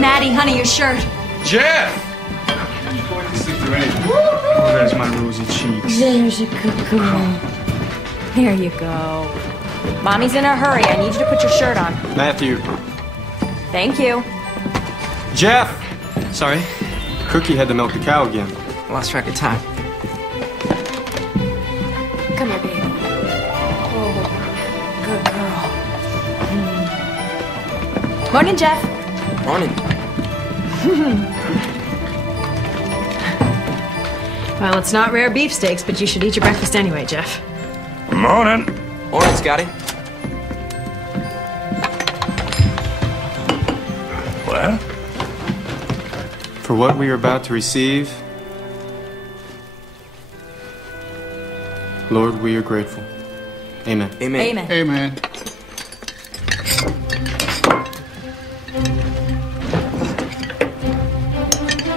Maddie, honey, your shirt. Jeff! Oh, there's my rosy cheeks. There's a good girl. There you go. Mommy's in a hurry. I need you to put your shirt on. Matthew. Thank you. Jeff! Sorry? Cookie had to milk the cow again. Lost track of time. Come here, baby. Oh, good girl. Morning, Jeff. Morning. Well, it's not rare beefsteaks, but you should eat your breakfast anyway, Jeff. Morning. Morning, Scotty. Well? For what we are about to receive, Lord, we are grateful. Amen. Amen. Amen. Amen.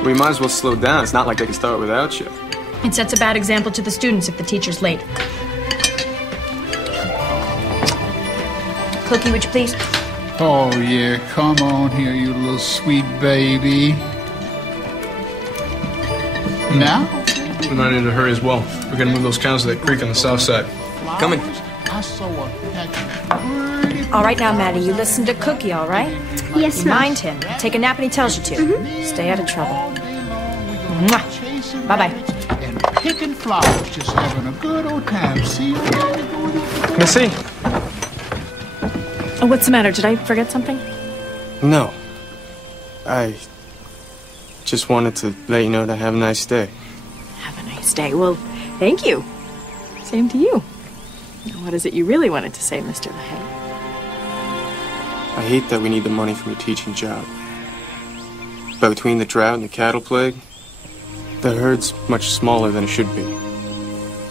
We might as well slow down. It's not like they can start without you. It sets a bad example to the students if the teacher's late. Cookie, would you please? Oh, yeah. Come on here, you little sweet baby. Now? We might need to hurry as well. We're gonna move those cows to that creek on the south side. Coming. I saw a patch of pretty... All right now, Maddie, you listen to Cookie, all right? Yes, You ma'am. mind him. Take a nap when he tells you to. Stay out of trouble. Chasing Bye-bye. rabbits and picking flowers, just having a good old time. See you later. Missy? Oh, what's the matter? Did I forget something? No. I just wanted to let you know to have a nice day. Have a nice day. Well, thank you. Same to you. What is it you really wanted to say, Mr. LaHaye? I hate that we need the money from your teaching job. But between the drought and the cattle plague, the herd's much smaller than it should be.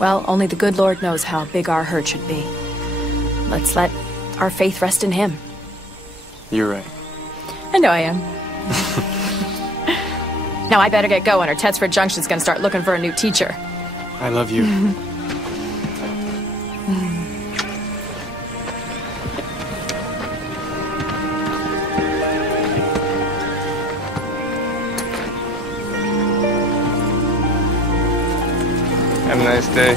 Well, only the good Lord knows how big our herd should be. Let's let our faith rest in him. You're right. I know I am. Now I better get going or Tedsford Junction's gonna start looking for a new teacher. I love you. Have a nice day.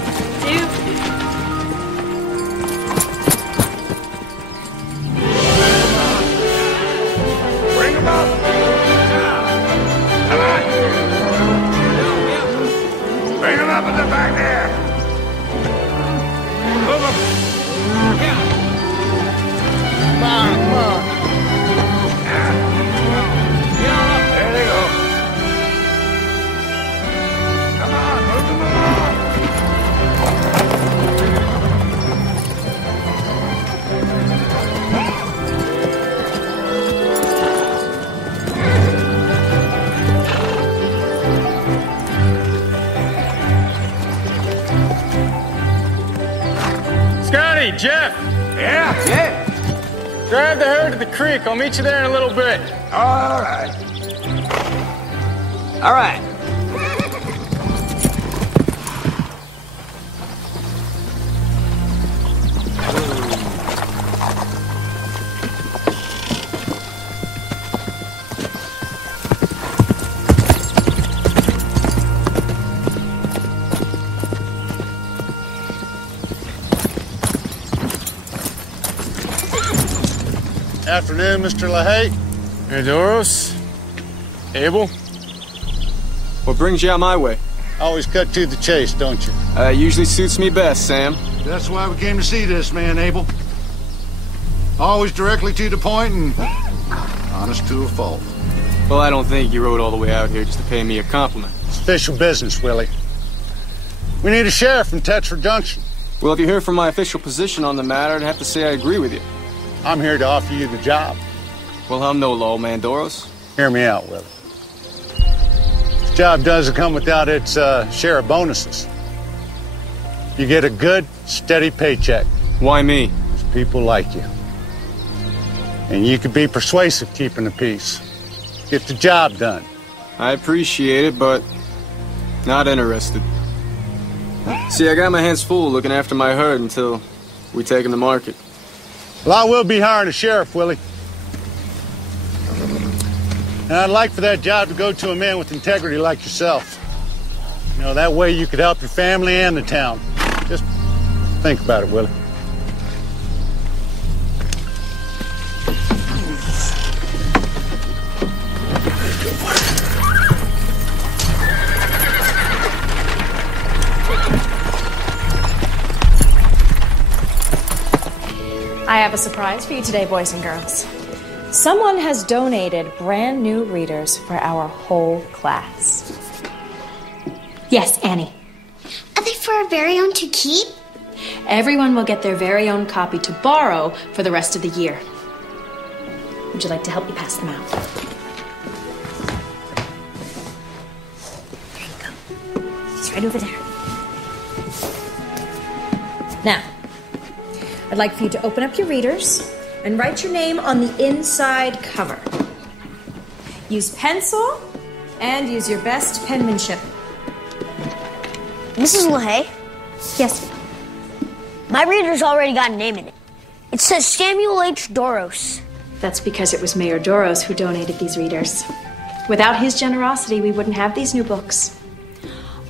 Hey, Jeff! Yeah? Yeah. Drive the herd to the creek. I'll meet you there in a little bit. All right. All right. Afternoon, Mr. LaHaye. Hey, Doros. Abel. What brings you out my way? Always cut to the chase, don't you? Usually suits me best, Sam. That's why we came to see this man, Abel. Always directly to the point and honest to a fault. Well, I don't think you rode all the way out here just to pay me a compliment. It's official business, Willie. We need a sheriff in Tetford Junction. Well, if you hear from my official position on the matter, I'd have to say I agree with you. I'm here to offer you the job. Well, I'm no lawman, Doros. Hear me out, Willie. This job doesn't come without its share of bonuses. You get a good, steady paycheck. Why me? There's people like you. And you can be persuasive keeping the peace. Get the job done. I appreciate it, but not interested. See, I got my hands full looking after my herd until we take them to market. Well, I will be hiring a sheriff, Willie. And I'd like for that job to go to a man with integrity like yourself. You know, that way you could help your family and the town. Just think about it, Willie. I have a surprise for you today, boys and girls. Someone has donated brand new readers for our whole class. Yes, Annie. Are they for our very own to keep? Everyone will get their very own copy to borrow for the rest of the year. Would you like to help me pass them out? There you go. It's right over there. Now, I'd like for you to open up your readers and write your name on the inside cover. Use pencil and use your best penmanship. Mrs. LaHaye, Yes. my reader's already got a name in it. It says Samuel H. Doros. That's because it was Mayor Doros who donated these readers. Without his generosity, we wouldn't have these new books.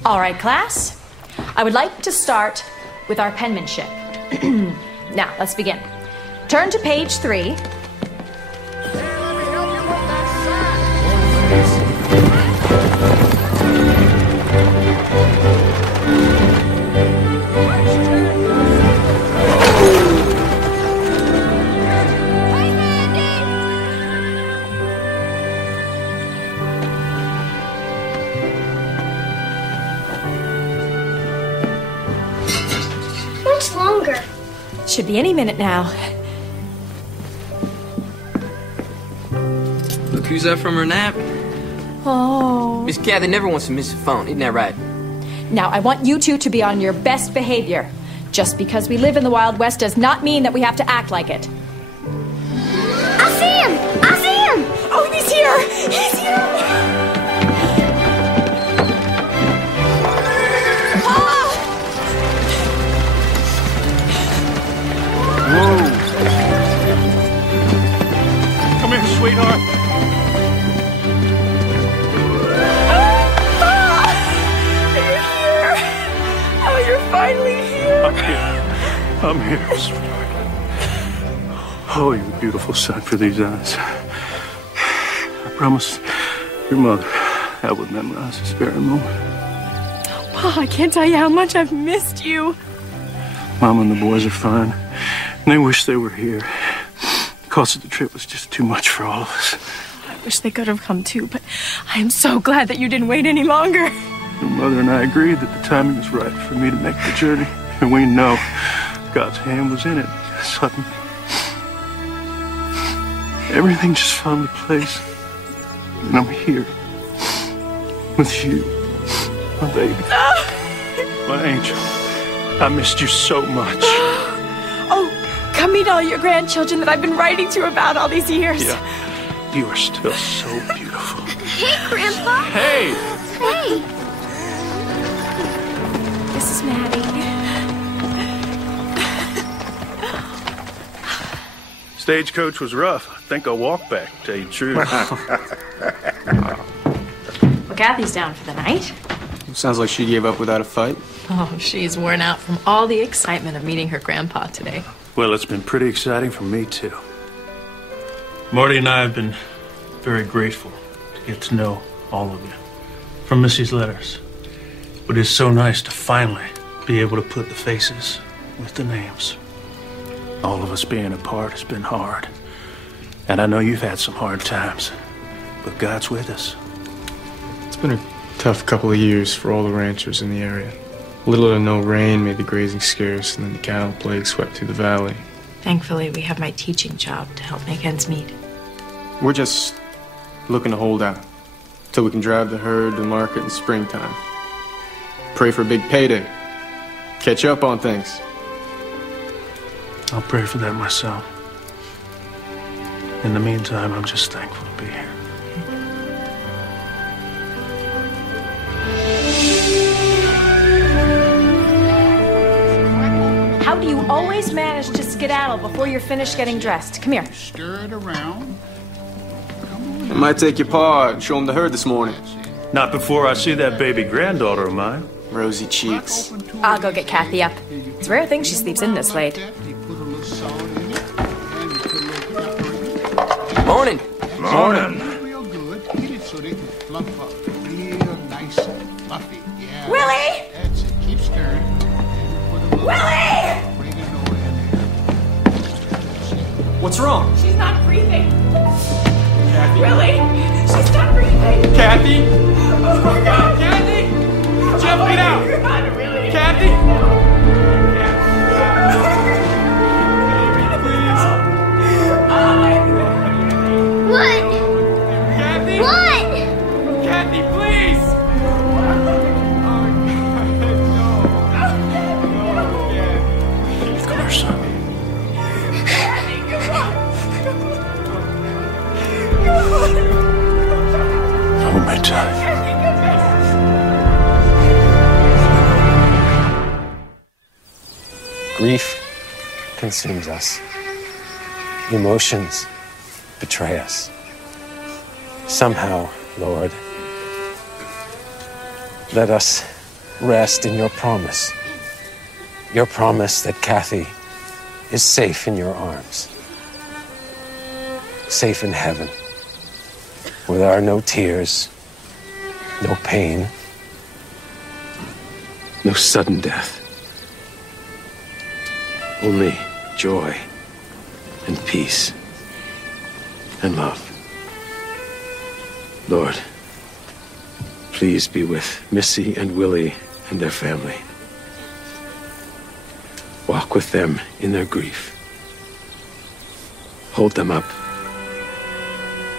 All right, class. I would like to start with our penmanship. Now, let's begin. Turn to page 3. Much longer. Should be any minute now. Look who's up from her nap. Oh. Miss Kathy never wants to miss a phone, isn't that right? Now, I want you two to be on your best behavior. Just because we live in the Wild West does not mean that we have to act like it. I see him! I see him! Oh, he's here! He's here! Ah! Whoa. Come here, sweetheart. You're here! Oh, you're finally here! I'm here, sweetheart. Oh, you're a beautiful sight for these eyes. I promised your mother I would memorize this very moment. Pa, I can't tell you how much I've missed you. Mom and the boys are fine, and they wish they were here. The cost of the trip was just too much for all of us. I wish they could have come too, but I am so glad that you didn't wait any longer. Your mother and I agreed that the timing was right for me to make the journey, and we know God's hand was in it. Suddenly, everything just fell into place, and I'm here with you, my baby, my angel. I missed you so much. Oh, meet all your grandchildren that I've been writing to you about all these years. Yeah. You are still so beautiful. Hey, Grandpa. Hey! Hey. This is Maddie. Stagecoach was rough. I think I'll walk back, to tell you the truth. Well, Kathy's down for the night. Sounds like she gave up without a fight. Oh, she's worn out from all the excitement of meeting her grandpa today. Well, it's been pretty exciting for me, too. Marty and I have been very grateful to get to know all of you from Missy's letters. But it's so nice to finally be able to put the faces with the names. All of us being apart has been hard. And I know you've had some hard times, but God's with us. It's been a tough couple of years for all the ranchers in the area. Little to no rain made the grazing scarce, and then the cattle plague swept through the valley. Thankfully, we have my teaching job to help make ends meet. We're just looking to hold out till we can drive the herd to the market in springtime. Pray for a big payday. Catch up on things. I'll pray for that myself. In the meantime, I'm just thankful to be here. How do you always manage to skedaddle before you're finished getting dressed? Come here. Stir it around. I might take your paw and show him the herd this morning. Not before I see that baby granddaughter of mine. Rosy cheeks. I'll go get Kathy up. It's a rare thing she sleeps in this late. Morning. Morning. Real good. Get it so they can fluff up real nice and fluffy. Yeah. Willie! That's it. Keep stirring. Willie! Bring it over in there. What's wrong? She's not breathing. Kathy? Willie! She's not breathing. Kathy? Oh my God! Kathy? Jeff, get out! God, really? Kathy? What? Kathy? What? Kathy, please! Look at our son. Hold my time. Grief consumes us. Emotions betray us. Somehow, Lord, let us rest in your promise. Your promise that Kathy is safe in your arms. Safe in heaven. Where there are no tears, no pain, no sudden death. Only joy and peace and love. Lord, please be with Missy and Willie and their family. Walk with them in their grief. Hold them up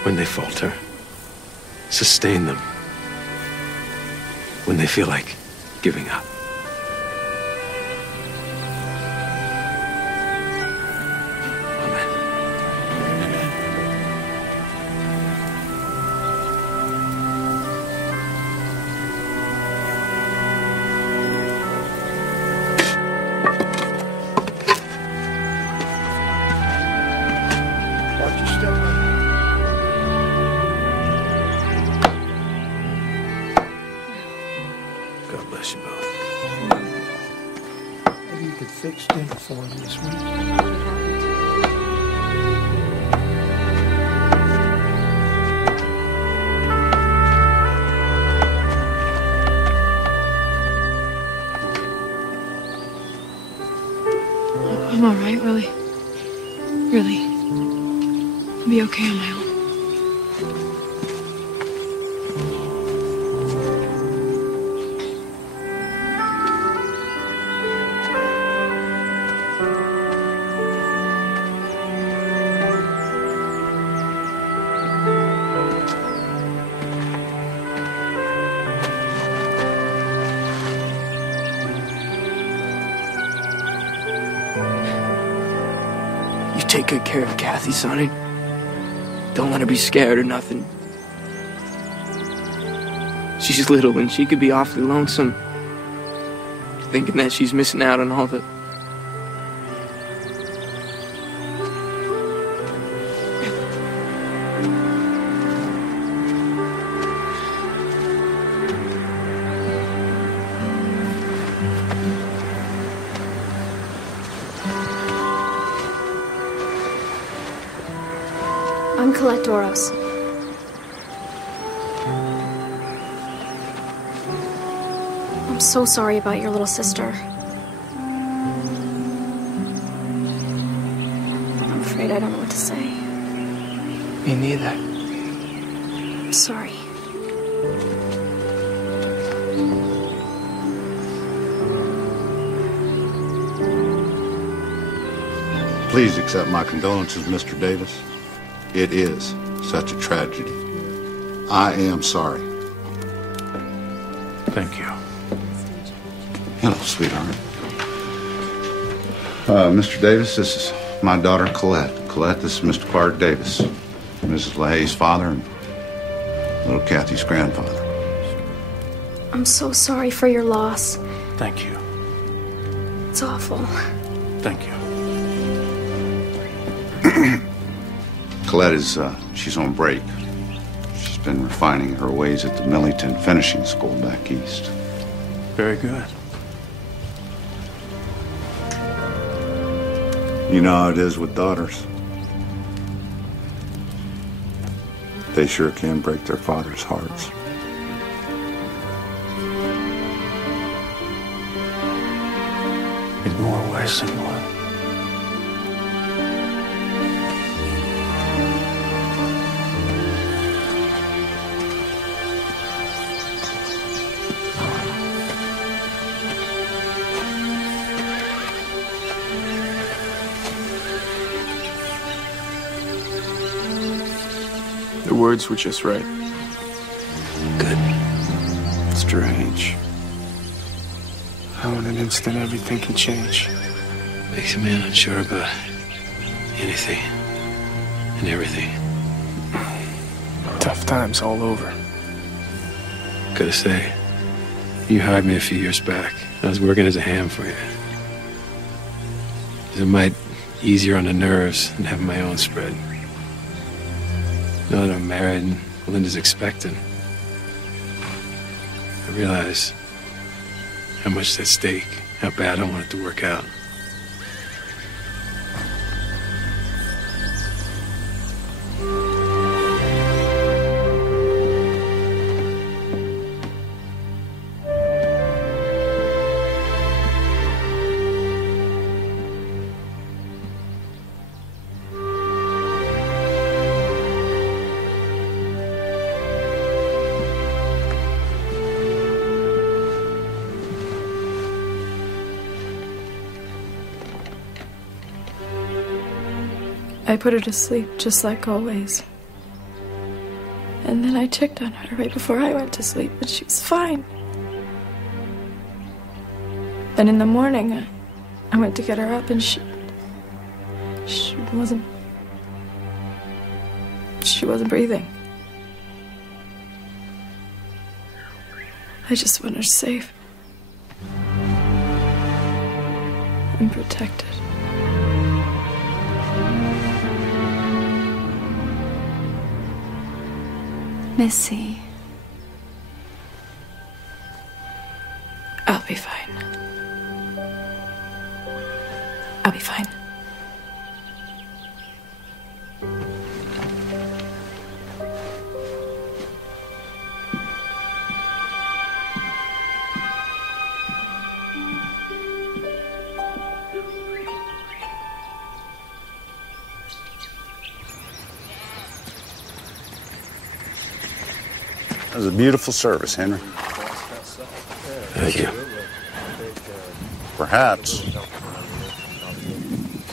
when they falter. Sustain them when they feel like giving up. God bless you both. Maybe you could fix dinner for me this week. I'm all right, Willie. Really. I'll be okay on my own. take good care of Kathy, Sonny. Don't let her be scared or nothing. She's little and she could be awfully lonesome, thinking that she's missing out on all the... I'm Colette Doros. I'm so sorry about your little sister. I'm afraid I don't know what to say. Me neither. I'm sorry. Please accept my condolences, Mr. Davis. It is such a tragedy. I am sorry. Thank you. Hello, sweetheart. Mr. Davis, this is my daughter, Colette. Colette, this is Mr. Clark Davis, Mrs. LaHaye's father and little Kathy's grandfather. I'm so sorry for your loss. Thank you. It's awful. Thank you. Colette is, she's on break. She's been refining her ways at the Millington Finishing School back east. Very good. You know how it is with daughters. They sure can break their father's hearts. In more ways than one. The words were just right. Good. Strange. How in an instant everything can change. Makes a man unsure about anything and everything. Tough times all over. Gotta say, you hired me a few years back. I was working as a ham for you. It was a mite easier on the nerves than having my own spread. Now that I'm married and Linda's expectant, I realize how much is at stake, how bad I want it to work out. I put her to sleep, just like always. And then I checked on her right before I went to sleep, but she was fine. Then in the morning, I went to get her up, and she wasn't breathing. I just want her safe and protected. Missy. I'll be fine. I'll be fine. That was a beautiful service, Henry. Thank you. Perhaps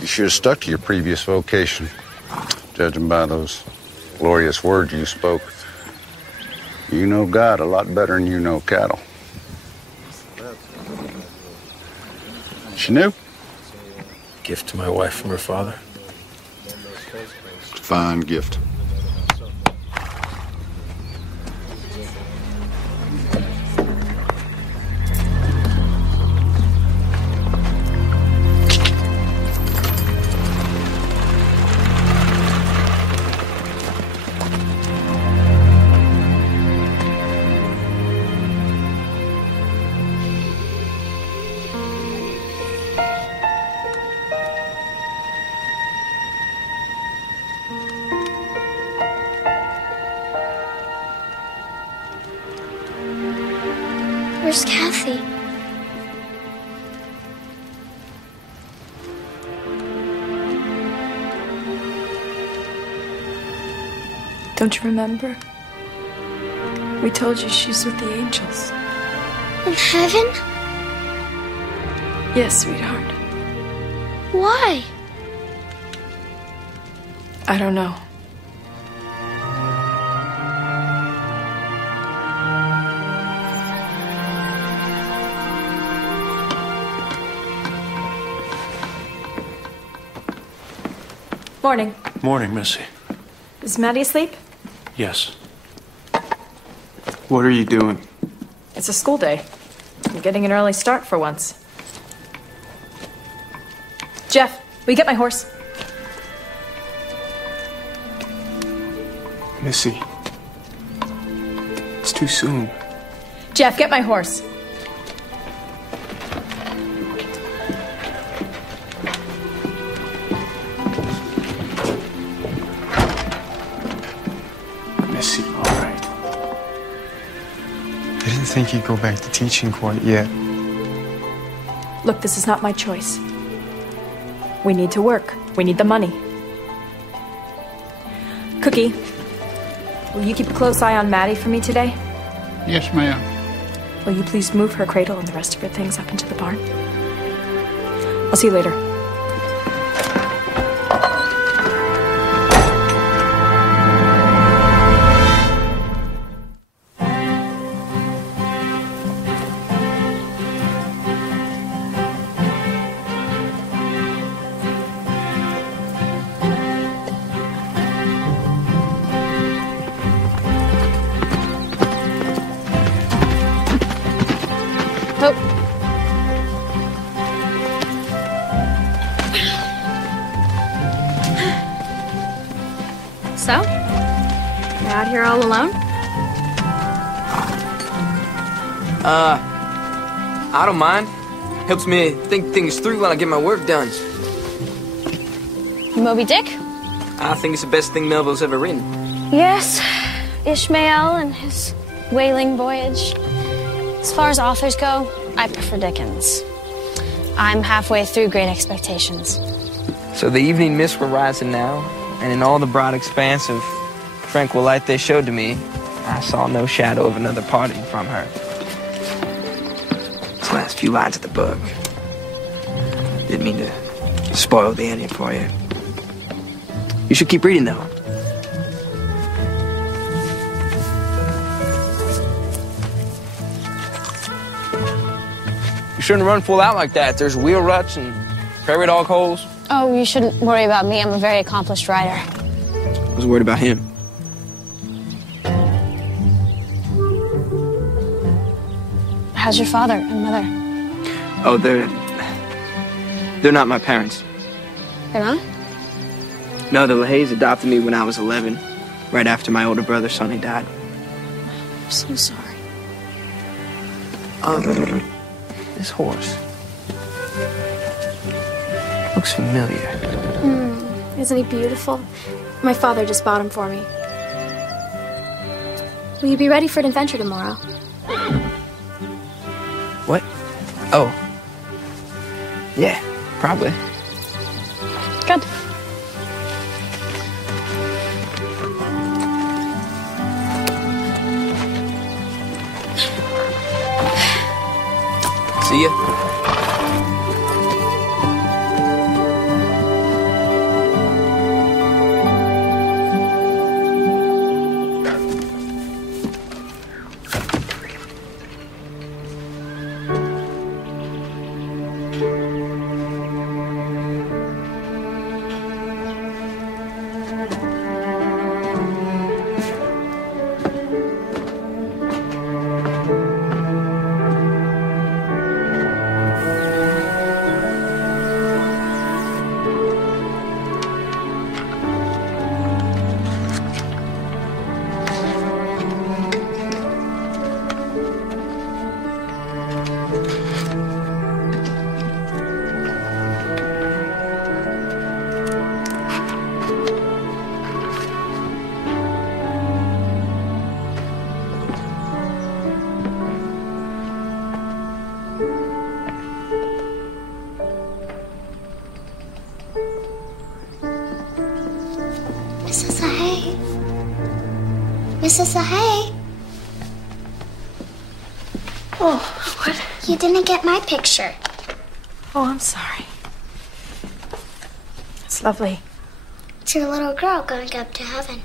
you should have stuck to your previous vocation, judging by those glorious words you spoke. You know God a lot better than you know cattle. She knew? Gift to my wife from her father. Fine gift. Where's Kathy? Don't you remember? We told you she's with the angels. In heaven? Yes, sweetheart. Why? I don't know. Morning. Morning, Missy. Is Maddie asleep? Yes. What are you doing? It's a school day. I'm getting an early start for once. Jeff, will you get my horse? Missy. It's too soon. Jeff, get my horse. Missy, all right. I didn't think you'd go back to teaching quite yet. Look, this is not my choice. We need to work. We need the money. Cookie, will you keep a close eye on Maddie for me today? Yes, ma'am. Will you please move her cradle and the rest of her things up into the barn? I'll see you later. So? You're out here all alone? I don't mind. Helps me think things through when I get my work done. Moby Dick? I think it's the best thing Melville's ever written. Yes. Ishmael and his whaling voyage. As far as authors go, I prefer Dickens. I'm halfway through Great Expectations. So the evening mists were rising now, and in all the broad expanse of tranquil light they showed to me, I saw no shadow of another parting from her. These last few lines of the book. Didn't mean to spoil the ending for you. You should keep reading, though. You shouldn't run full out like that. There's wheel ruts and prairie dog holes. Oh, you shouldn't worry about me. I'm a very accomplished writer. I was worried about him. How's your father and mother? Oh, they're not my parents. They're not? No, the LaHaye's adopted me when I was 11, right after my older brother Sonny died. I'm so sorry. This horse looks familiar. Isn't he beautiful? My father just bought him for me. Will you be ready for an adventure tomorrow? What? Oh. Yeah, probably. Good. See ya. Mrs. LaHaye. Mrs. LaHaye. Oh, what? You didn't get my picture. Oh, I'm sorry. It's lovely. It's your little girl going up to heaven.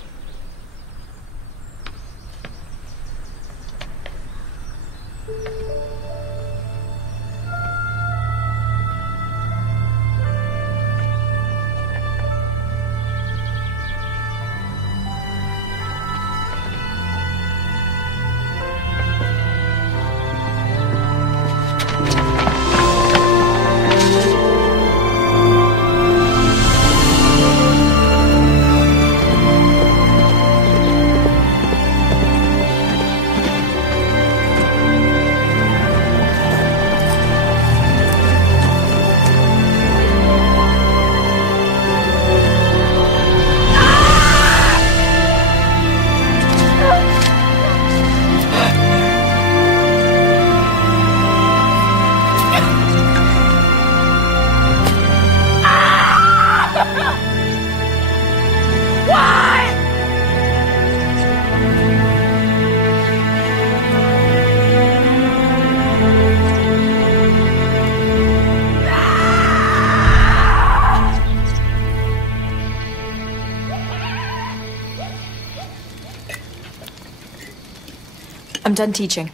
I'm done teaching.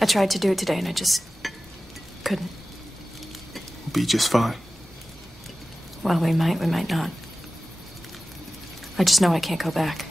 I tried to do it today and I just couldn't. We'll be just fine. Well, we might not. I just know I can't go back.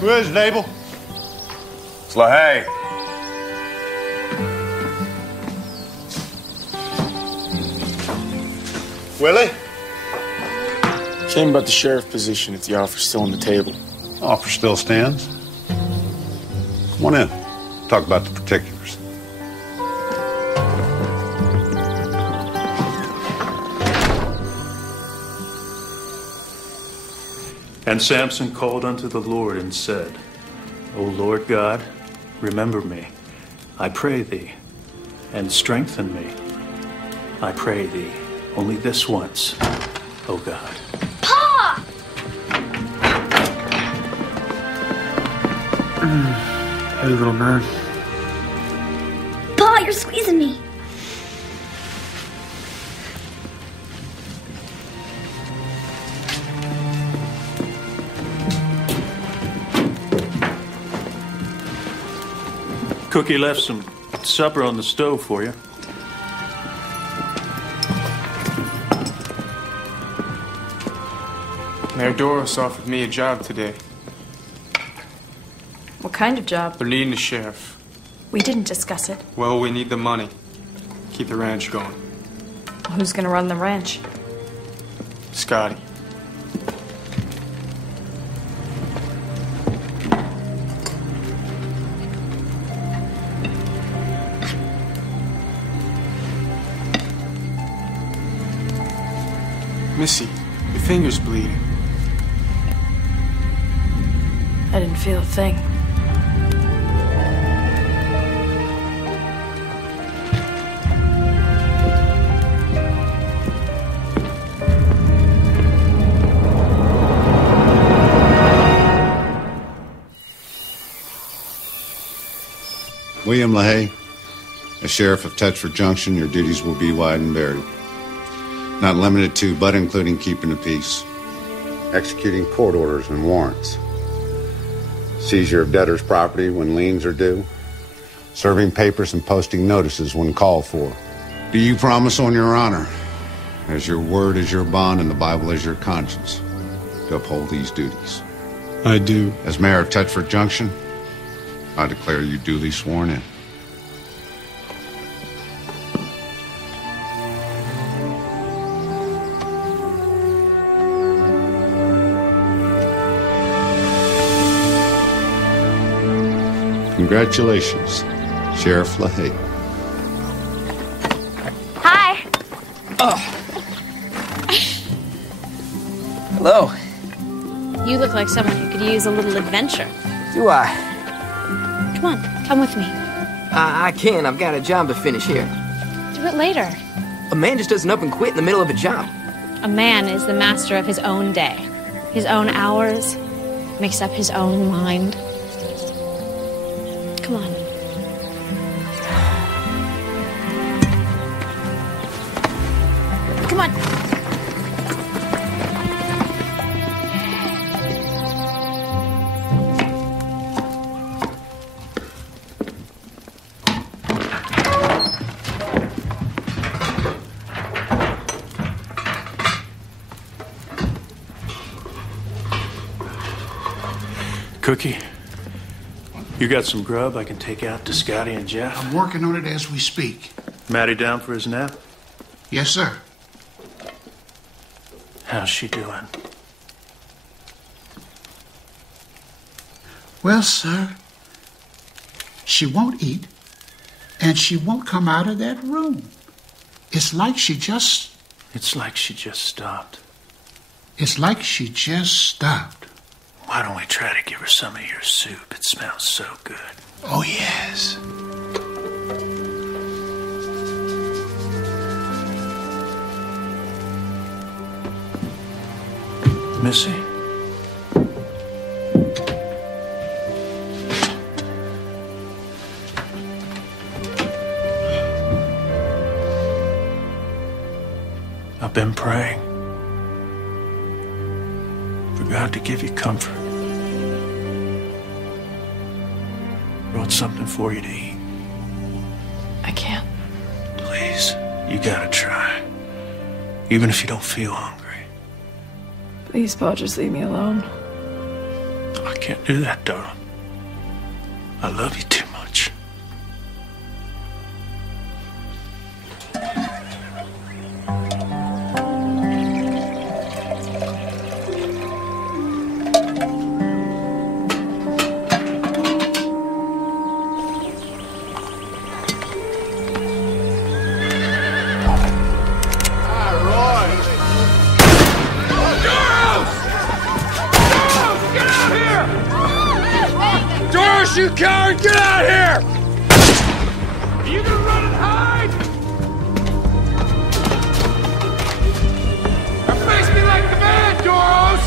Who is it, Abel? It's LaHaye. Willie? Came about the sheriff position if the offer's still on the table. Offer still stands. Come on in. Talk about the particulars. And Samson called unto the Lord and said, O Lord God, remember me, I pray thee, and strengthen me. I pray thee, only this once, O God. Pa! Hey, little man. Pa, you're squeezing me. Cookie left some supper on the stove for you. Mayor Doris offered me a job today. What kind of job? They're needing a sheriff. We didn't discuss it. Well, we need the money. Keep the ranch going. Who's gonna run the ranch? Scotty. Missy, your finger's bleeding. I didn't feel a thing. William LaHaye, as Sheriff of Tetford Junction, your duties will be wide and varied. Not limited to, but including keeping the peace, executing court orders and warrants, seizure of debtors' property when liens are due, serving papers and posting notices when called for. Do you promise on your honor, as your word is your bond and the Bible is your conscience, to uphold these duties? I do. As mayor of Tetford Junction, I declare you duly sworn in. Congratulations, Sheriff LaHaye. Hi. Oh. Hello. You look like someone who could use a little adventure. Do I? Come on, come with me. I can. I've got a job to finish here. Do it later. A man just doesn't up and quit in the middle of a job. A man is the master of his own day, his own hours, makes up his own mind. Come on. Come on. Cookie, you got some grub I can take out to Scotty and Jeff? I'm working on it as we speak. Maddie down for his nap? Yes, sir. How's she doing? Well, sir, she won't eat, and she won't come out of that room. It's like she just... It's like she just stopped. It's like she just stopped. Why don't we try to give her some of your soup? It smells so good. Oh, yes. Missy? I've been praying for God to give you comfort. Brought something for you to eat. I can't. Please, you gotta try. Even if you don't feel hungry. Please, Paul, just leave me alone. I can't do that, darling. I love you too much. You coward, get out here! Are you gonna run and hide? Or face me like the man, Doros!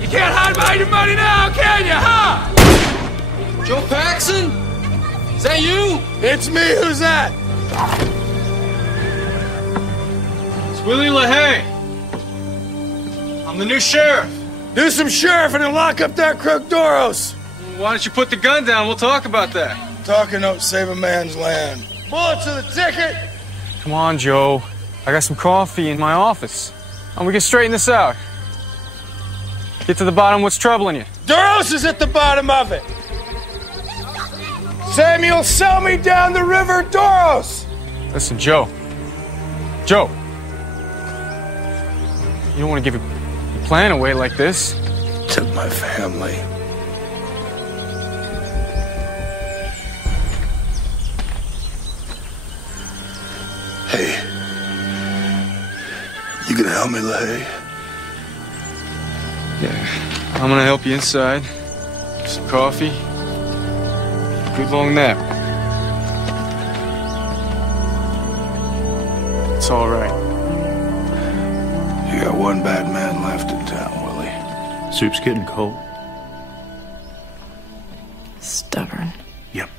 You can't hide behind your money now, can you, huh? Joe Paxson? Is that you? It's me, who's that? It's Willie LaHaye. I'm the new sheriff. Do some sheriff and then lock up that crook Doros. Why don't you put the gun down? We'll talk about that. Talking don't save a man's land. Bullets to the ticket! Come on, Joe. I got some coffee in my office. And we can straighten this out. Get to the bottom of what's troubling you. Doros is at the bottom of it. Samuel, sell me down the river, Doros! Listen, Joe. Joe. You don't want to give your plan away like this. Took my family. Hey, you gonna help me, LaHaye? Yeah, I'm gonna help you inside. Some coffee. Good long nap. It's all right. You got one bad man left in town, Willie. Soup's getting cold. Stubborn. Yep.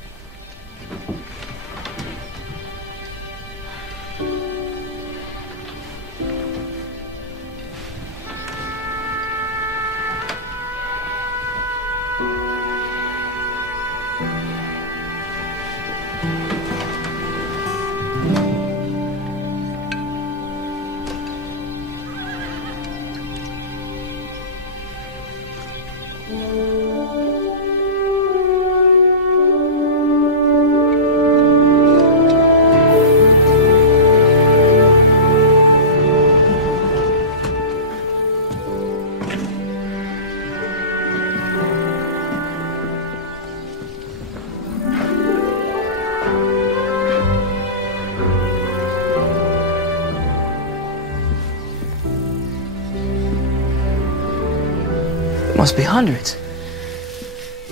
Must be hundreds.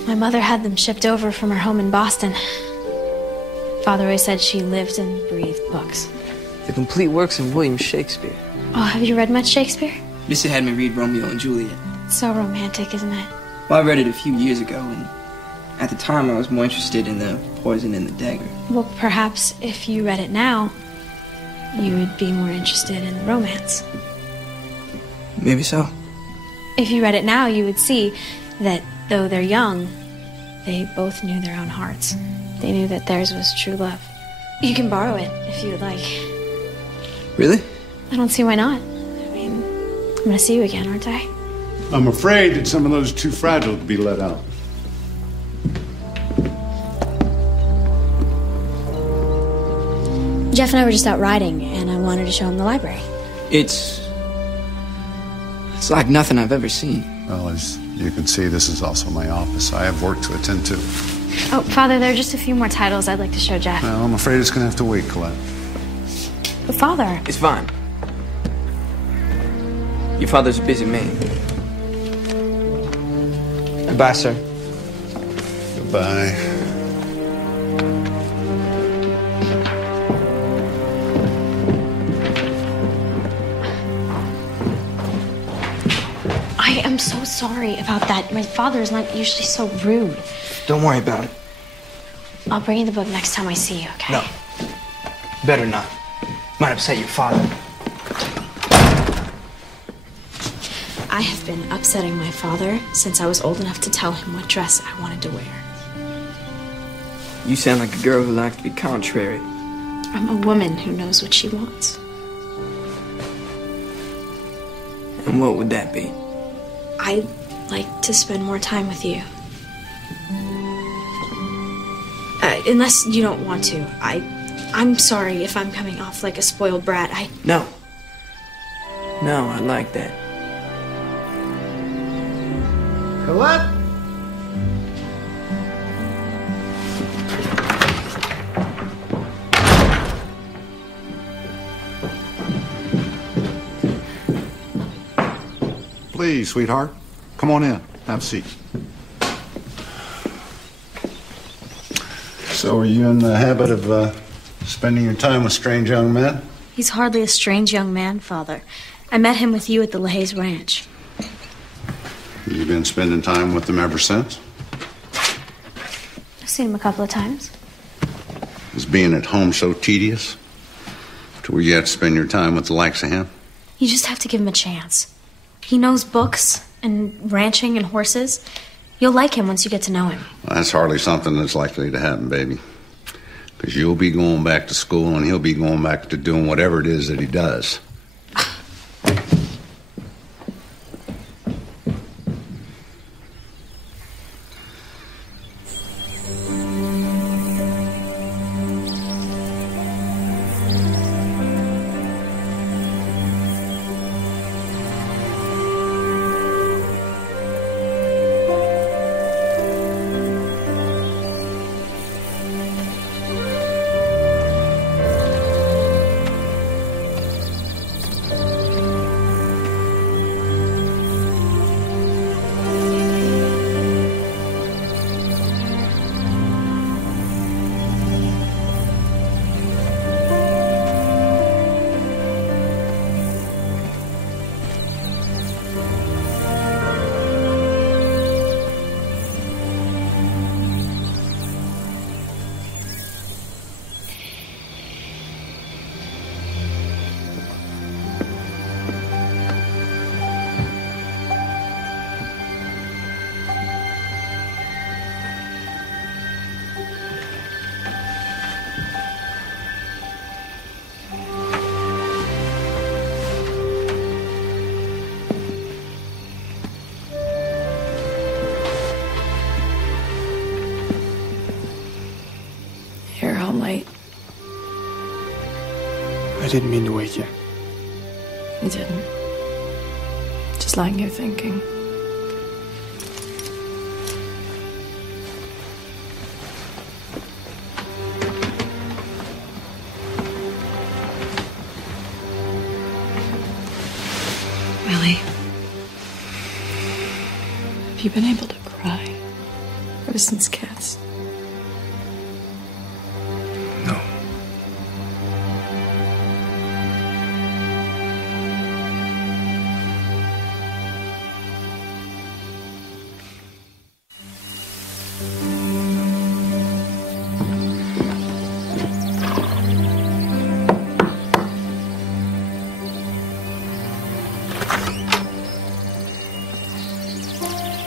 My mother had them shipped over from her home in Boston. Father always said she lived and breathed books. The complete works of William Shakespeare. Oh, have you read much Shakespeare? Missy had me read Romeo and Juliet. It's so romantic, isn't it? Well, I read it a few years ago, and at the time I was more interested in the poison and the dagger. Well, perhaps if you read it now, you would be more interested in the romance. Maybe so. If you read it now, you would see that though they're young, they both knew their own hearts. They knew that theirs was true love. You can borrow it if you would like. Really? I don't see why not. I mean, I'm gonna see you again, aren't I? I'm afraid that some of those are too fragile to be let out. Jeff and I were just out riding, and I wanted to show him the library. It's like nothing I've ever seen. Well, as you can see, this is also my office. I have work to attend to. Oh, Father, there are just a few more titles I'd like to show Jeff. Well, I'm afraid it's going to have to wait, Colette. But Father... It's fine. Your father's a busy man. Goodbye, sir. Goodbye. I am so sorry about that. My father is not usually so rude. Don't worry about it. I'll bring you the book next time I see you, okay? No. Better not. Might upset your father. I have been upsetting my father since I was old enough to tell him what dress I wanted to wear. You sound like a girl who likes to be contrary. I'm a woman who knows what she wants. And what would that be? I'd like to spend more time with you. Unless you don't want to. I'm sorry if I'm coming off like a spoiled brat. No. No, I like that. Colette? Please, sweetheart. Come on in. Have a seat. So are you in the habit of spending your time with strange young men? He's hardly a strange young man, Father. I met him with you at the LaHaye's ranch. You've been spending time with them ever since? I've seen him a couple of times. Is being at home so tedious to where you have to spend your time with the likes of him? You just have to give him a chance. He knows books and ranching and horses. You'll like him once you get to know him. Well, that's hardly something that's likely to happen, baby. Because you'll be going back to school and he'll be going back to doing whatever it is that he does. You're home late. I didn't mean to wake you. You didn't. Just like you're thinking. Willie. Have you been able to cry ever since Cass? No.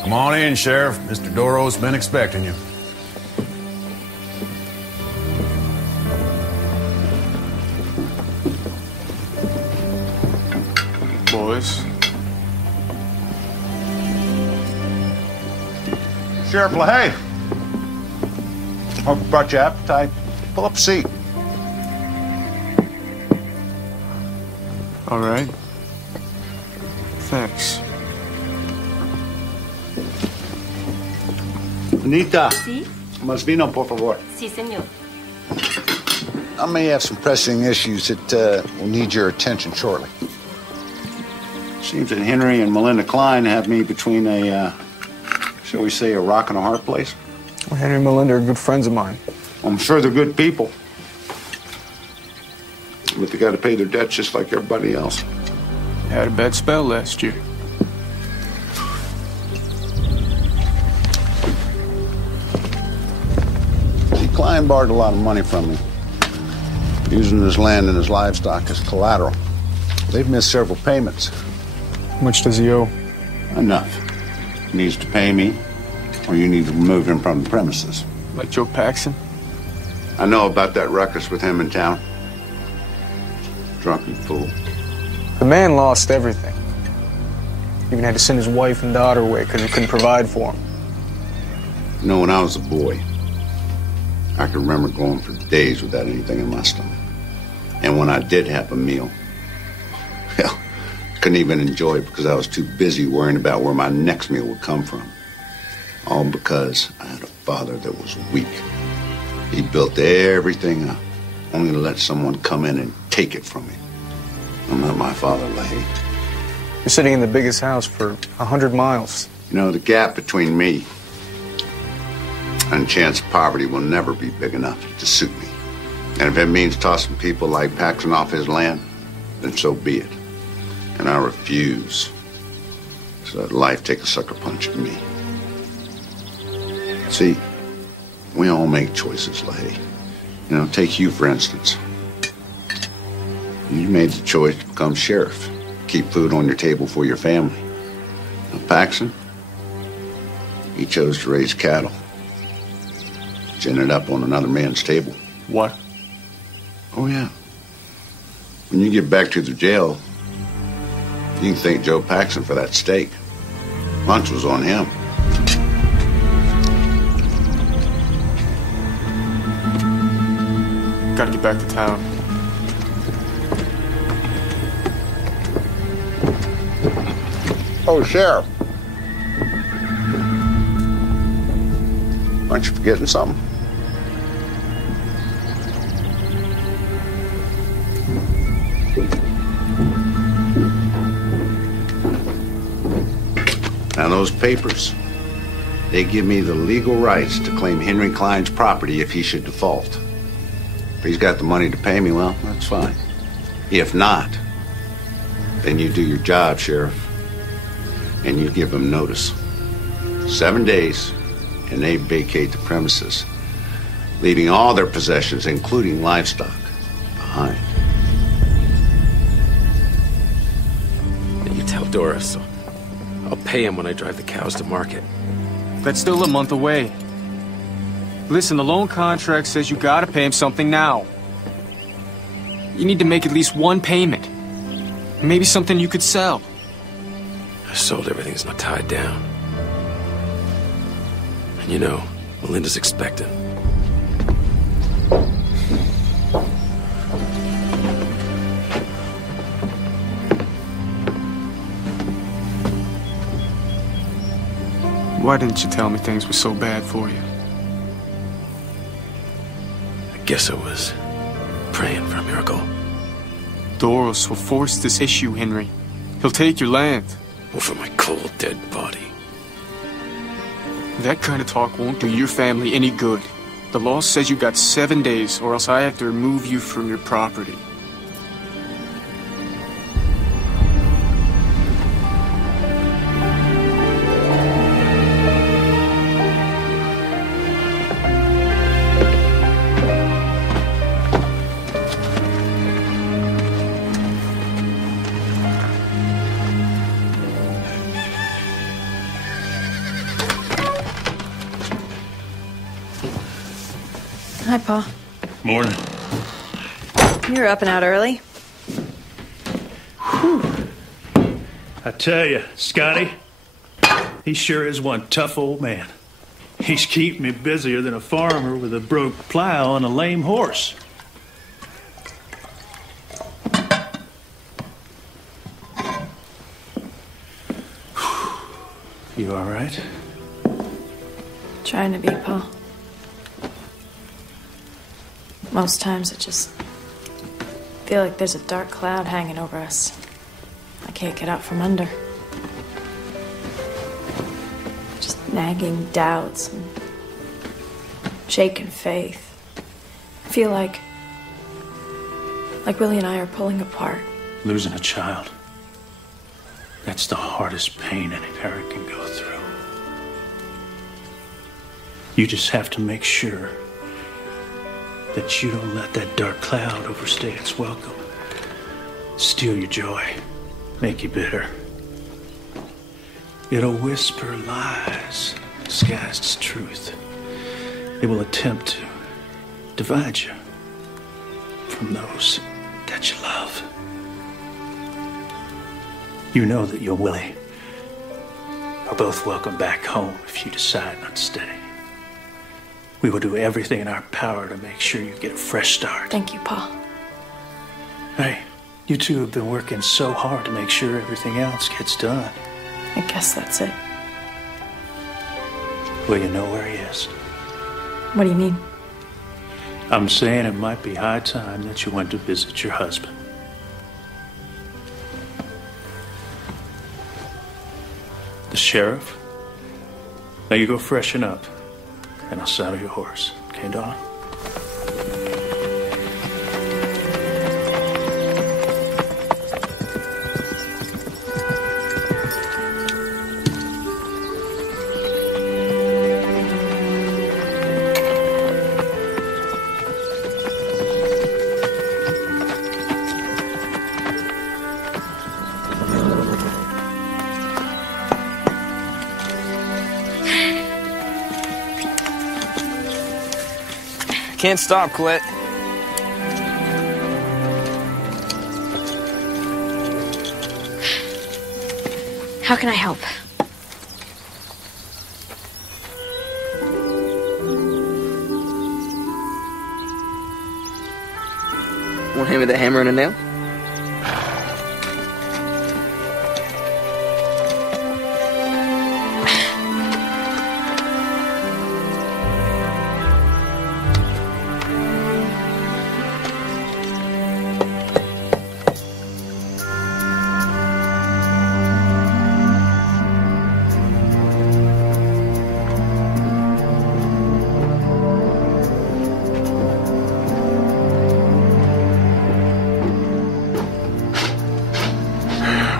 Come on in, Sheriff. Mr. Doro's been expecting you. Boys. Sheriff LaHaye. Hope I brought you appetite. Pull up a seat. All right. Thanks. Anita. Sí? Más vino, por favor. Sí, señor. I may have some pressing issues that will need your attention shortly. Seems that Henry and Melinda Klein have me between a, shall we say, a rock and a hard place. Well, Henry and Melinda are good friends of mine. I'm sure they're good people. But they got to pay their debts just like everybody else. Had a bad spell last year. See, Klein borrowed a lot of money from me, using his land and his livestock as collateral. They've missed several payments. How much does he owe? Enough. He needs to pay me, or you need to remove him from the premises. Like Joe Paxson? I know about that ruckus with him in town. Drunken fool. The man lost everything. Even had to send his wife and daughter away because he couldn't provide for them. You know, when I was a boy, I can remember going for days without anything in my stomach. And when I did have a meal, hell, couldn't even enjoy it because I was too busy worrying about where my next meal would come from. All because I had a father that was weak. He built everything up, only to let someone come in and take it from me. I'm not my father, LaHaye. You're sitting in the biggest house for 100 miles. You know, the gap between me and chance of poverty will never be big enough to suit me. And if it means tossing people like Paxson off his land, then so be it. And I refuse to let life take a sucker punch at me. See, we all make choices, LaHaye. You know, take you, for instance. You made the choice to become sheriff, keep food on your table for your family. Now, Paxson, he chose to raise cattle, which ended up on another man's table. What? Oh, yeah. When you get back to the jail, you can thank Joe Paxson for that steak. Lunch was on him. Gotta get back to town. Oh, Sheriff. Aren't you forgetting something? Now, those papers, they give me the legal rights to claim Henry Klein's property if he should default. If he's got the money to pay me, well, that's fine. If not, then you do your job, Sheriff, and you give him notice. 7 days, and they vacate the premises, leaving all their possessions, including livestock, behind. And you tell Doris, I'll pay him when I drive the cows to market. That's still a month away. Listen, the loan contract says you gotta pay him something now. You need to make at least one payment. Maybe something you could sell. I sold everything's not tied down. And you know, Melinda's expecting. Why didn't you tell me things were so bad for you? I guess I was praying for a miracle. Doros will force this issue, Henry. He'll take your land. Over my cold, dead body. That kind of talk won't do your family any good. The law says you got 7 days, or else I have to remove you from your property. Hi, Pa. Morning. You're up and out early. Whew. I tell you, Scotty, he sure is one tough old man. He's keeping me busier than a farmer with a broke plow and a lame horse. You all right? Trying to be, Pa. Most times I just feel like there's a dark cloud hanging over us. I can't get out from under. Just nagging doubts and shaken faith. I feel like Willie and I are pulling apart. Losing a child. That's the hardest pain any parent can go through. You just have to make sure that you don't let that dark cloud overstay its welcome. Steal your joy. Make you bitter. It'll whisper lies disguised as truth. It will attempt to divide you from those that you love. You know that you and Willie are both welcome back home if you decide not to stay. We will do everything in our power to make sure you get a fresh start. Thank you, Pa. Hey, you two have been working so hard to make sure everything else gets done. I guess that's it. Well, you know where he is. What do you mean? I'm saying it might be high time that you went to visit your husband. The sheriff? Now you go freshen up, and I'll saddle your horse. Okay, Dawn? Can't stop, Colette. How can I help? Want hand me the hammer and a nail?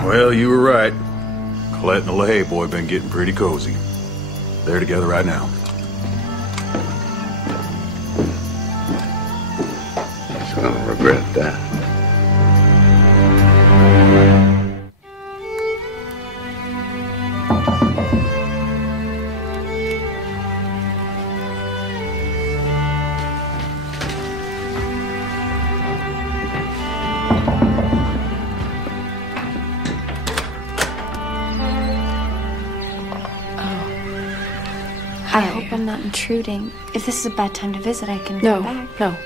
Well, you were right. Colette and the LaHaye boy been getting pretty cozy. They're together right now. He's gonna regret that. I hope I'm not intruding. If this is a bad time to visit, I can No, come back. no.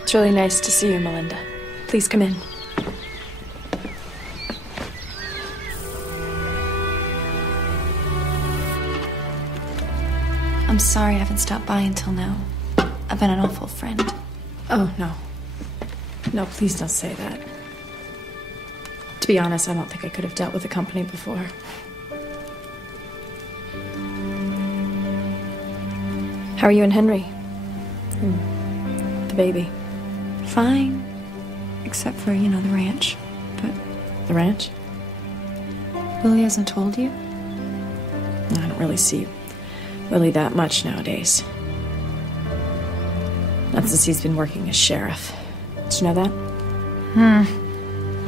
It's really nice to see you, Melinda. Please come in. I'm sorry I haven't stopped by until now. I've been an awful friend. Oh, no. No, please don't say that. To be honest, I don't think I could have dealt with the company before. How are you and Henry? And the baby? Fine. Except for, the ranch. But... The ranch? Willie hasn't told you? I don't really see Willie that much nowadays. Not since he's been working as sheriff. Did you know that?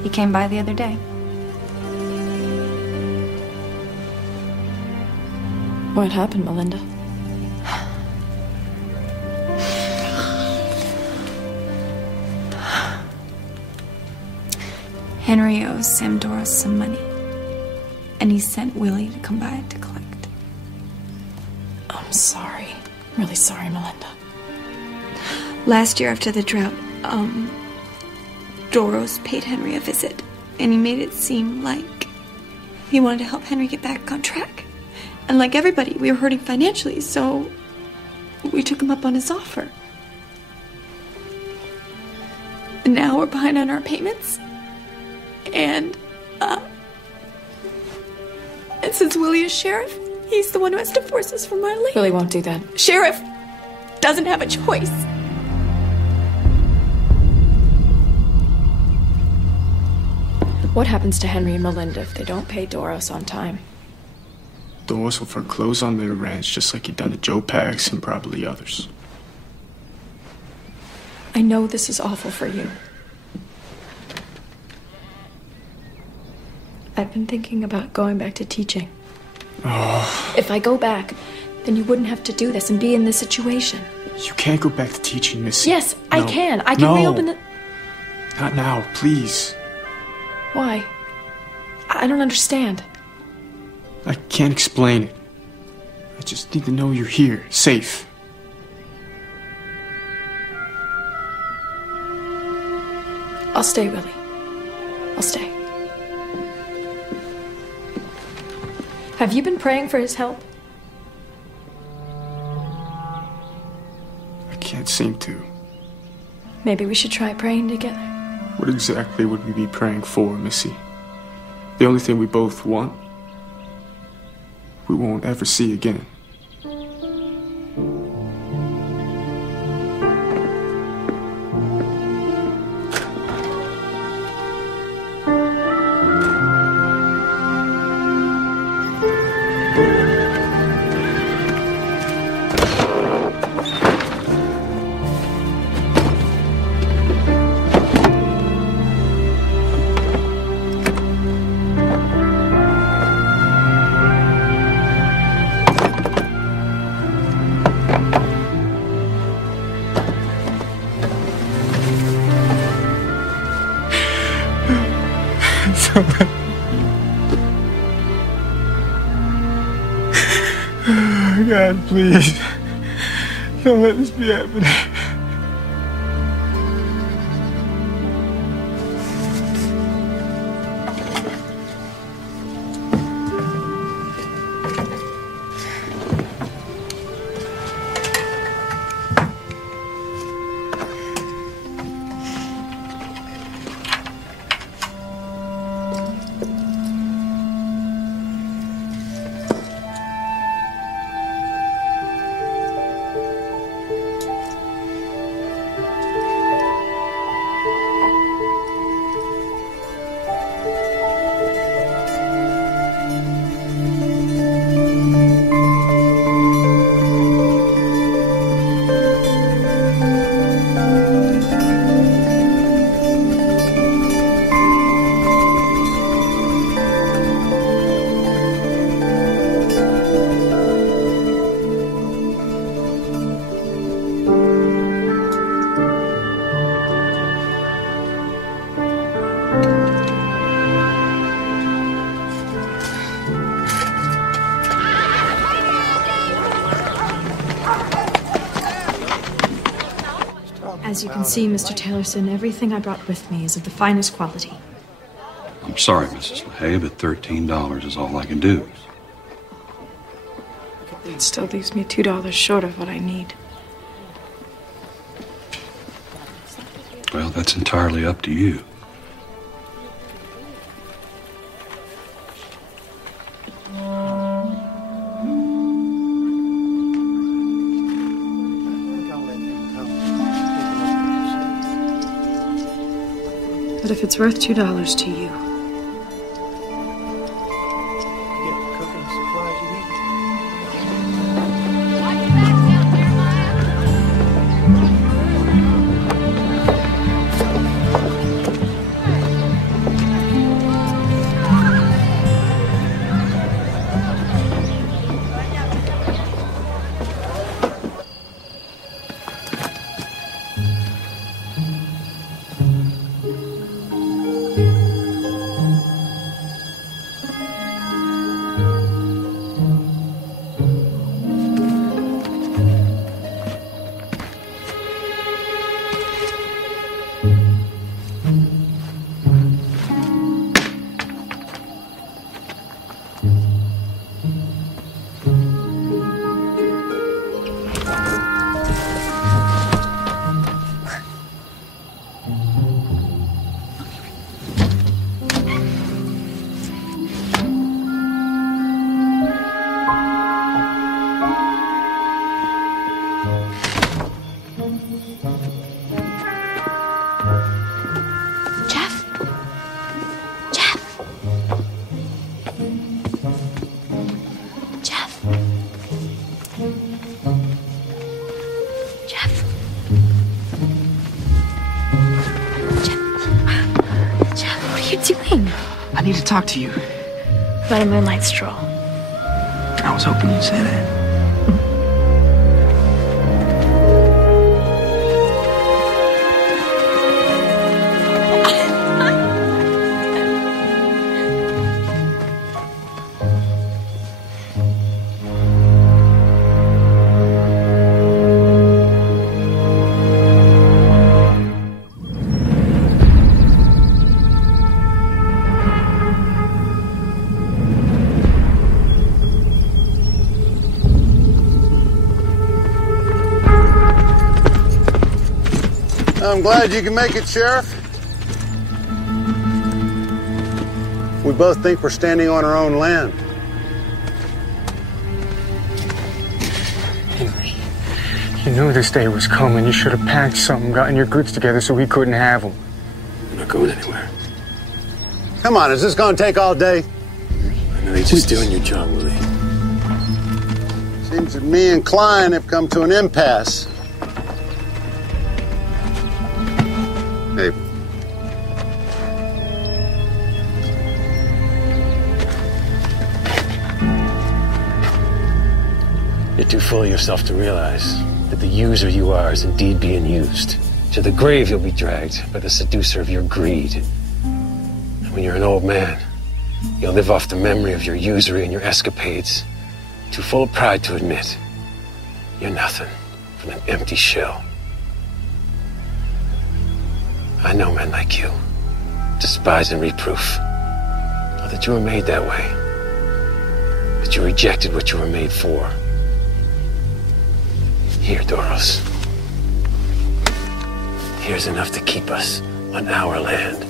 He came by the other day. What happened, Melinda? Henry owes Sam Doris some money. And he sent Willie to come by to collect. I'm sorry. I'm really sorry, Melinda. Last year after the drought, Doris paid Henry a visit. And he made it seem like he wanted to help Henry get back on track. And like everybody, we were hurting financially, so we took him up on his offer. And now we're behind on our payments. And since Willie is sheriff, he's the one who has to force us from our land. Willie won't do that. Sheriff doesn't have a choice. What happens to Henry and Melinda if they don't pay Doris on time? Doris will foreclose on their ranch just like he done to Joe Pax and probably others. I know this is awful for you. I've been thinking about going back to teaching. Oh. If I go back, then you wouldn't have to do this and be in this situation. You can't go back to teaching, Missy. Yes, No. I can. I can reopen the... Not now, please. Why? I don't understand. I can't explain it. I just need to know you're here, safe. I'll stay, Willie. I'll stay. Have you been praying for his help? I can't seem to. Maybe we should try praying together. What exactly would we be praying for, Missy? The only thing we both want, we won't ever see again. God, please. Don't let this be happening. As you can see, Mr. Taylorson, everything I brought with me is of the finest quality. I'm sorry, Mrs. LaHaye, but $13 is all I can do. It still leaves me $2 short of what I need. Well, that's entirely up to you. But if it's worth $2 to you, I need to talk to you. about a moonlight stroll. I was hoping you'd say that. I'm glad you can make it, Sheriff. We both think we're standing on our own land. Henry, you knew this day was coming. You should have packed something, gotten your goods together so we couldn't have them. I'm not going anywhere. Come on, is this going to take all day? I know you're just doing your job, Willie. Seems that me and Klein have come to an impasse. Hey. You're too full of yourself to realize that the user you are is indeed being used. To the grave you'll be dragged by the seducer of your greed. And when you're an old man, you'll live off the memory of your usury and your escapades. Too full of pride to admit you're nothing but an empty shell. I know men like you despise and reproof. Not that you were made that way, but you rejected what you were made for. Here, Doros. Here's enough to keep us on our land.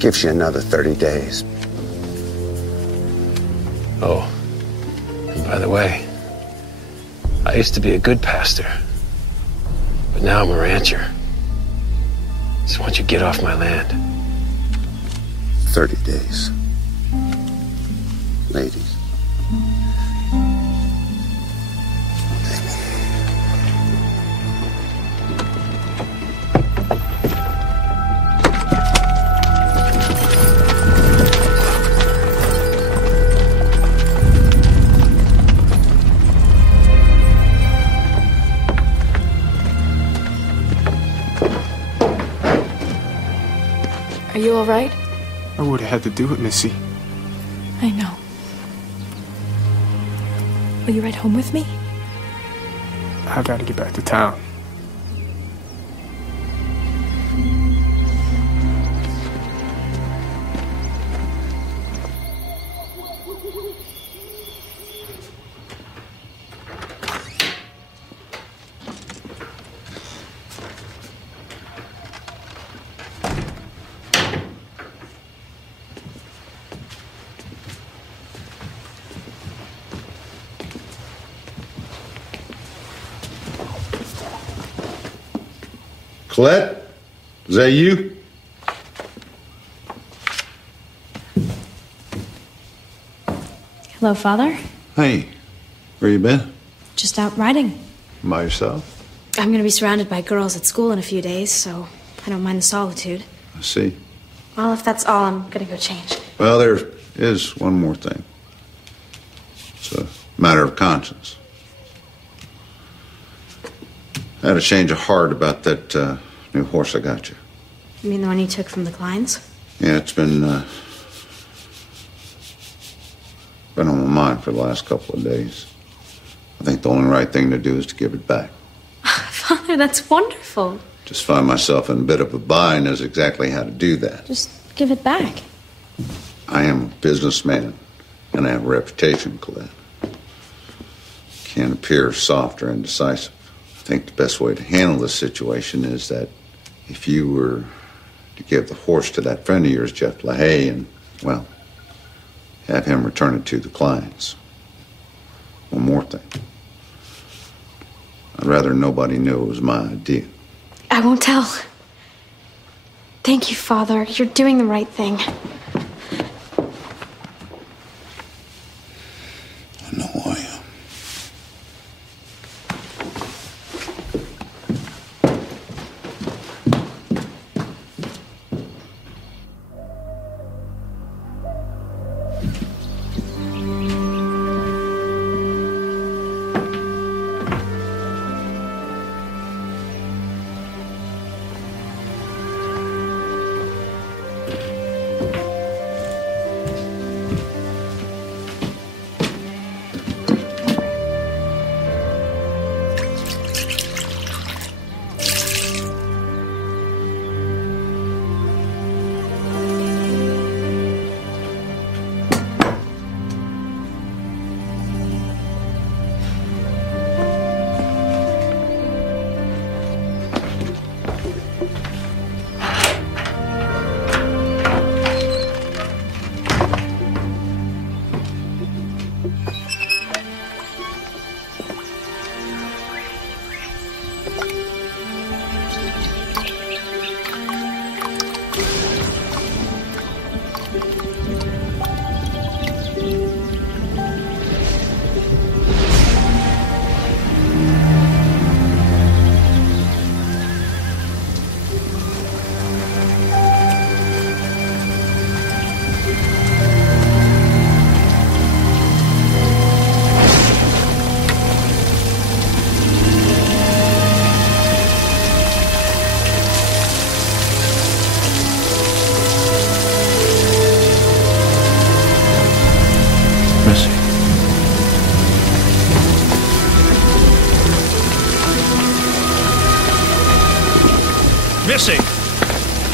Gives you another 30 days. Oh, and by the way, I used to be a good pastor, but now I'm a rancher. So why don't you get off my land? 30 days. Ladies. Are you all right? I would have had to do it, Missy. I know. Will you ride home with me? I gotta get back to town. Colette, is that you? Hello, Father. Hey, where you been? Just out riding. By yourself? I'm going to be surrounded by girls at school in a few days, so I don't mind the solitude. I see. Well, if that's all, I'm going to go change. Well, there is one more thing. It's a matter of conscience. I had a change of heart about that new horse I got you. You mean the one you took from the Kleins? Yeah, it's been on my mind for the last couple of days. I think the only right thing to do is to give it back. Father, that's wonderful. Just find myself in a bit of a bind as exactly how to do that. Just give it back. I am a businessman, and I have a reputation, Colette. Can't appear soft or indecisive. I think the best way to handle this situation is that if you were to give the horse to that friend of yours, Jeff LaHaye, and, well, have him return it to the Kleins. One more thing. I'd rather nobody knew it was my idea. I won't tell. Thank you, Father. You're doing the right thing. I know I am.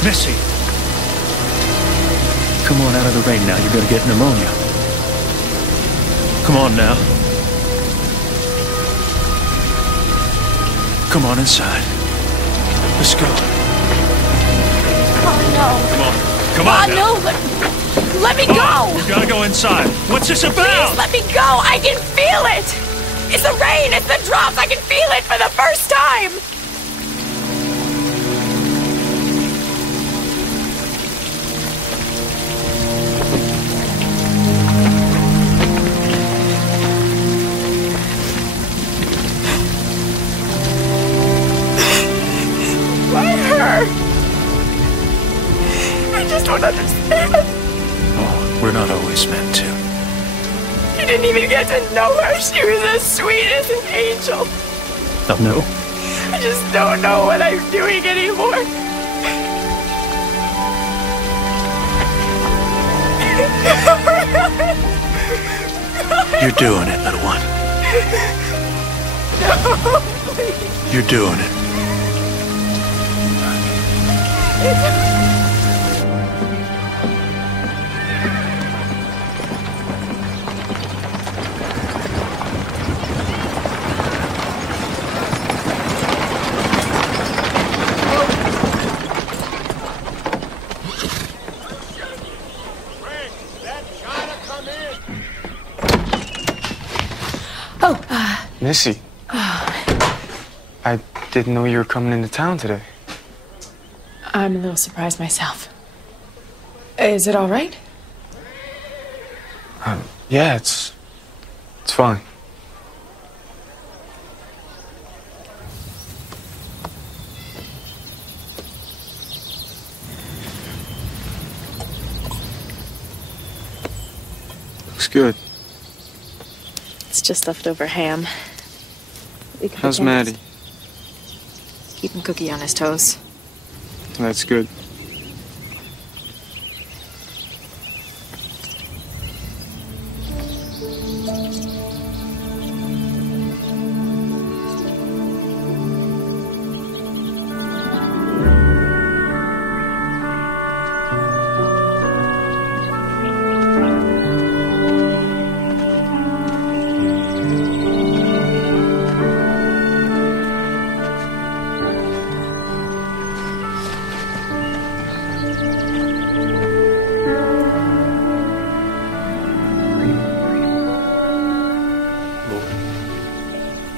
Missy! Come on out of the rain now. You're gonna get pneumonia. Come on now. Come on inside. Let's go. Oh, no. Come on now. No, let me Come go. on, you gotta go inside. What's this about? Please let me go. I can feel it. It's the rain. It's the drops. I can feel it for the first time. I just don't understand. Oh, we're not always meant to. You didn't even get to know her. She was as sweet as an angel. Oh, no? I just don't know what I'm doing anymore. You're doing it, little one. No, please. You're doing it. Missy. I didn't know you were coming into town today. I'm a little surprised myself. Is it all right? Yeah, it's fine. Looks good. It's just leftover ham. How's Maddie? Keeping Cookie on his toes. That's good.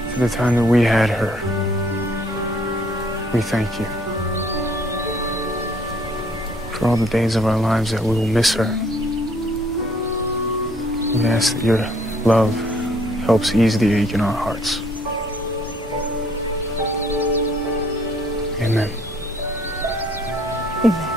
For the time that we had her, we thank you. For all the days of our lives that we will miss her, we ask that your love helps ease the ache in our hearts. Amen. Amen.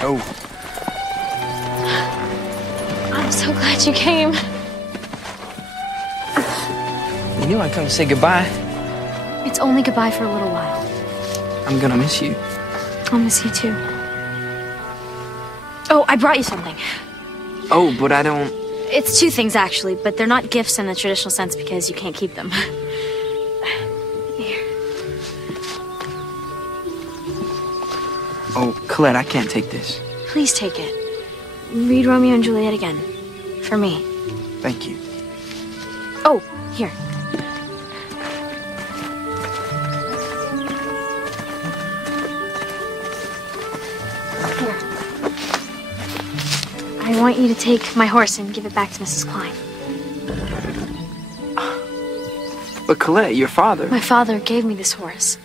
Oh. I'm so glad you came. You knew I'd come to say goodbye. It's only goodbye for a little while. I'm gonna miss you. I'll miss you too. Oh, I brought you something. Oh, but I don't... It's two things, actually, but they're not gifts in the traditional sense because you can't keep them. Here. Oh, Colette, I can't take this. Please take it. Read Romeo and Juliet again. For me. Thank you. Oh, here. I want you to take my horse and give it back to Mrs. Klein. But Colette, your father... My father gave me this horse.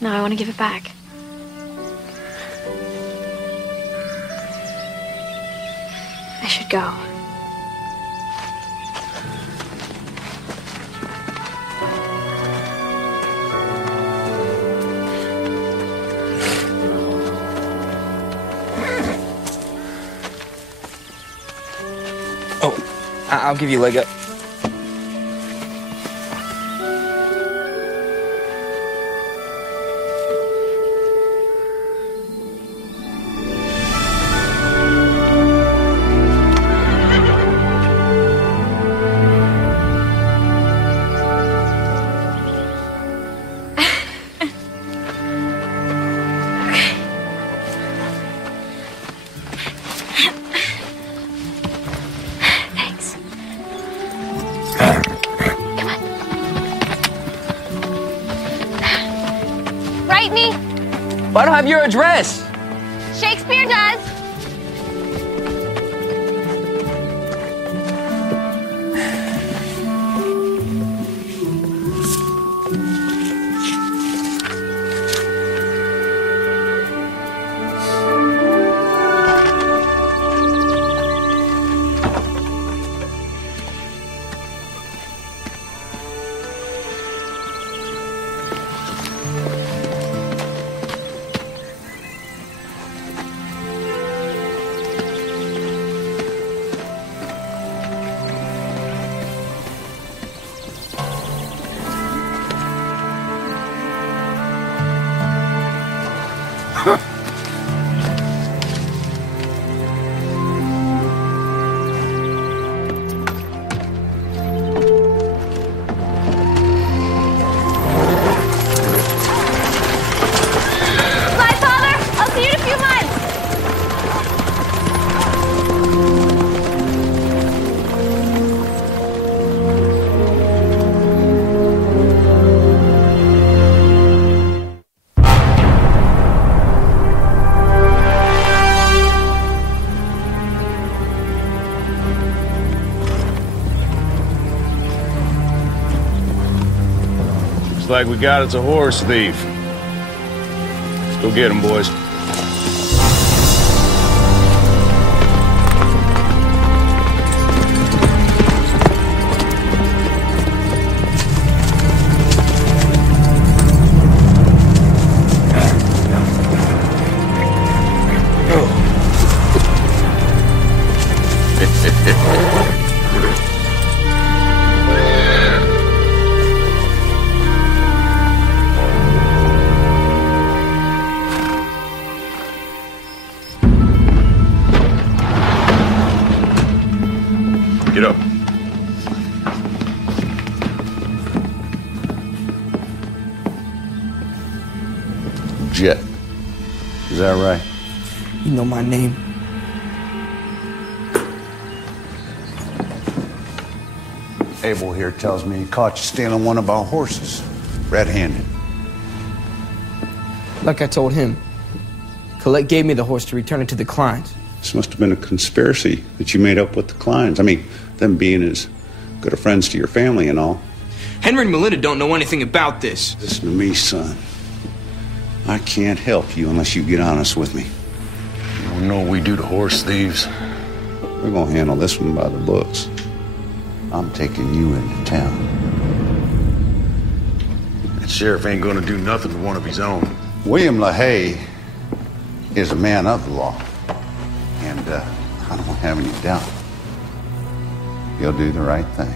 Now I want to give it back. I should go. Oh, I'll give you a leg up. Write me. I don't have your address. Shakespeare does. Looks like we got us a horse thief. Let's go get him, boys. Get up. Jet. Is that right? You know my name. Abel here tells me he caught you stealing one of our horses, red-handed. Like I told him, Colette gave me the horse to return it to the Kleins. This must have been a conspiracy that you made up with the Kleins. I mean, them being as good of friends to your family and all. Henry and Melinda don't know anything about this. Listen to me, son. I can't help you unless you get honest with me. You don't know what we do to horse thieves. We're gonna handle this one by the books. I'm taking you into town. That sheriff ain't gonna do nothing to one of his own. William LaHaye is a man of the law. And I don't have any doubt he'll do the right thing.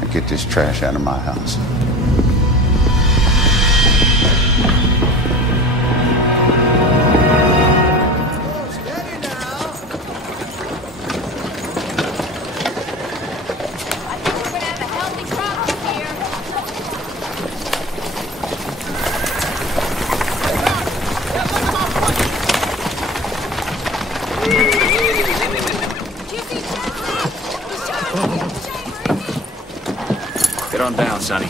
Now get this trash out of my house. Get on down, Sonny.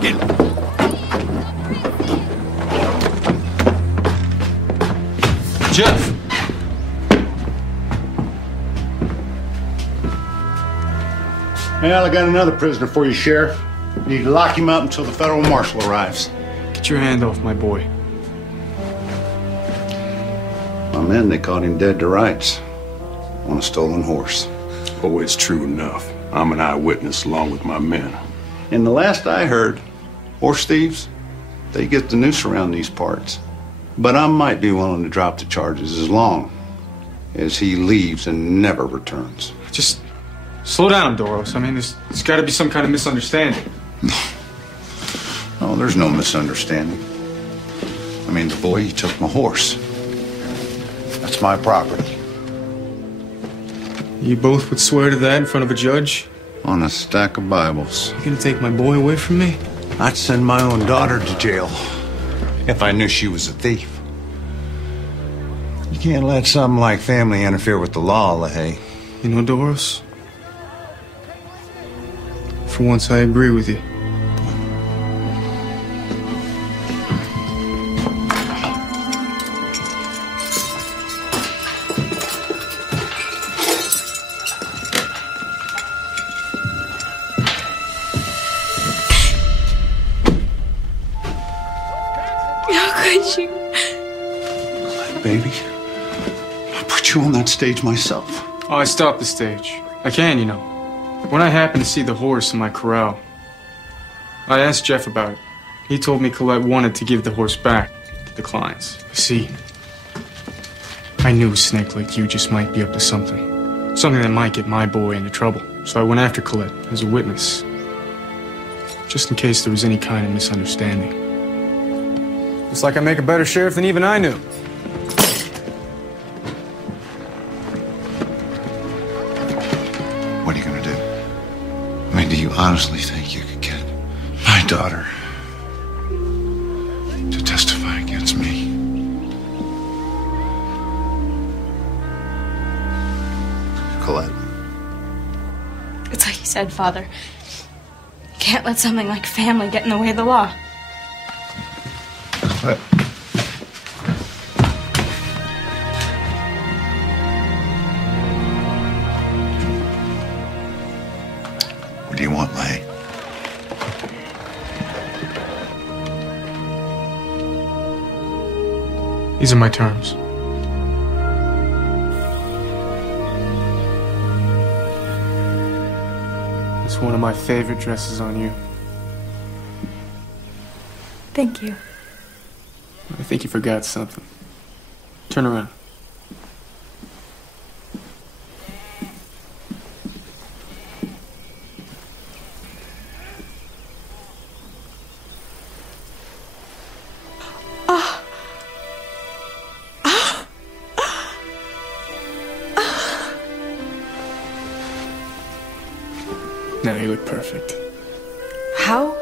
Get. Jeff! Well, I got another prisoner for you, Sheriff. You need to lock him up until the federal marshal arrives. Get your hand off my boy. My men, they caught him dead to rights on a stolen horse. Oh, it's true enough. I'm an eyewitness along with my men. And the last I heard, horse thieves, they get the noose around these parts. But I might be willing to drop the charges as long as he leaves and never returns. Just slow down, Doros. I mean, there's got to be some kind of misunderstanding. Oh, there's no misunderstanding. I mean, the boy, he took my horse. That's my property. You both would swear to that in front of a judge? On a stack of Bibles. You gonna take my boy away from me? I'd send my own daughter to jail if I knew she was a thief. You can't let something like family interfere with the law, LaHaye. You know, Doros, for once I agree with you. Baby, I put you on that stage myself. Oh, I stopped the stage. I can, you know. When I happened to see the horse in my corral, I asked Jeff about it. He told me Colette wanted to give the horse back to the Kleins. You see, I knew a snake like you just might be up to something. Something that might get my boy into trouble. So I went after Colette as a witness, just in case there was any kind of misunderstanding. It's like I make a better sheriff than even I knew. What are you gonna do? I mean, do you honestly think you could get my daughter to testify against me? Colette. It's like you said, Father. You can't let something like family get in the way of the law. Colette. These are my terms. It's one of my favorite dresses on you. Thank you. I think you forgot something. Turn around. Now you look perfect. How?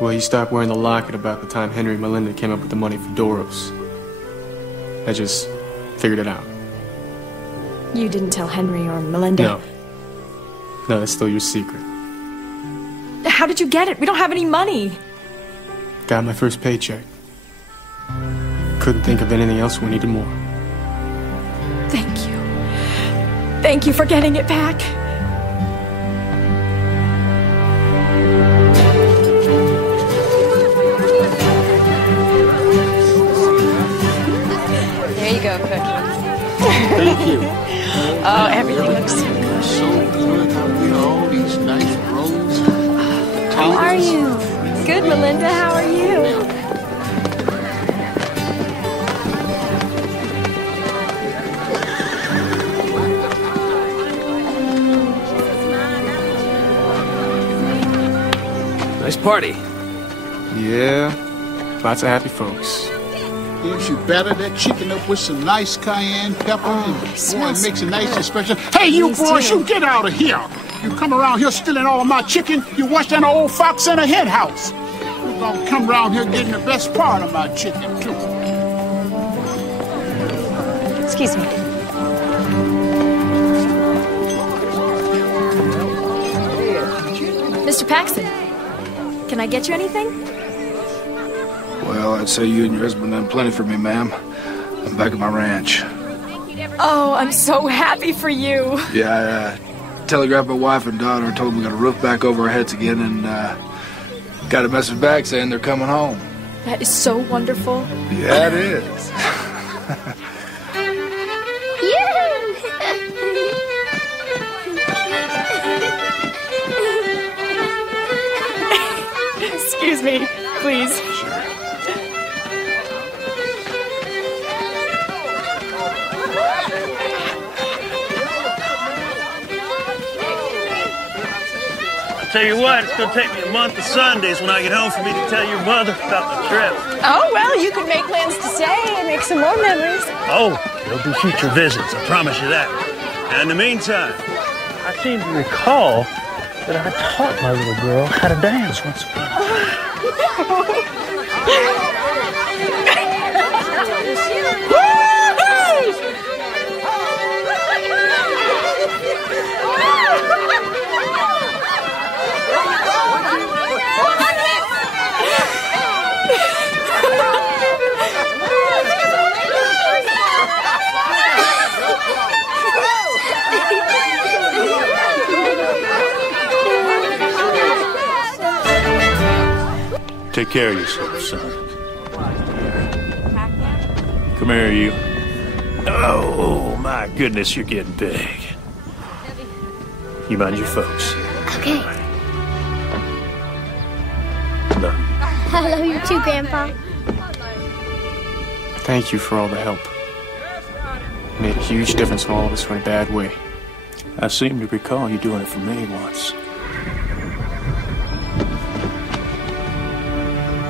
Well, you stopped wearing the locket about the time Henry and Melinda came up with the money for Doros. I just figured it out. You didn't tell Henry or Melinda? No. No, that's still your secret. How did you get it? We don't have any money. Got my first paycheck. Couldn't think of anything else we needed more. Thank you. Thank you for getting it back. There you go, Cookie. Thank you. Oh, everything looks so good. So good. All these nice rolls. How are you? Good, Melinda. How are you? Nice party. Yeah, lots of happy folks. Yes, you batter that chicken up with some nice cayenne pepper and boy, it makes a nice expression. Hey, you boys, you get out of here. You come around here stealing all my chicken. You watch that old fox in a hen house. You're gonna come around here getting the best part of my chicken, too. Excuse me. Mr. Paxton, can I get you anything? Well, I'd say you and your husband done plenty for me, ma'am. I'm back at my ranch. Oh, I'm so happy for you. Yeah, I telegraphed my wife and daughter and told them we got a roof back over our heads again and got a message back saying they're coming home. That is so wonderful. Yeah, it is. Excuse me, please. Tell you what, it's gonna take me a month of Sundays when I get home for me to tell your mother about the trip. Oh, well, you could make plans to stay and make some more memories. Oh, there'll be future visits, I promise you that. And in the meantime, I seem to recall that I taught my little girl how to dance once upon a time. Take care of yourself, son. Come here, you. Oh, my goodness, you're getting big. You mind your folks. Okay. Love you. I love you too, Grandpa. Thank you for all the help. It made a huge difference in all of us in a bad way. I seem to recall you doing it for me once.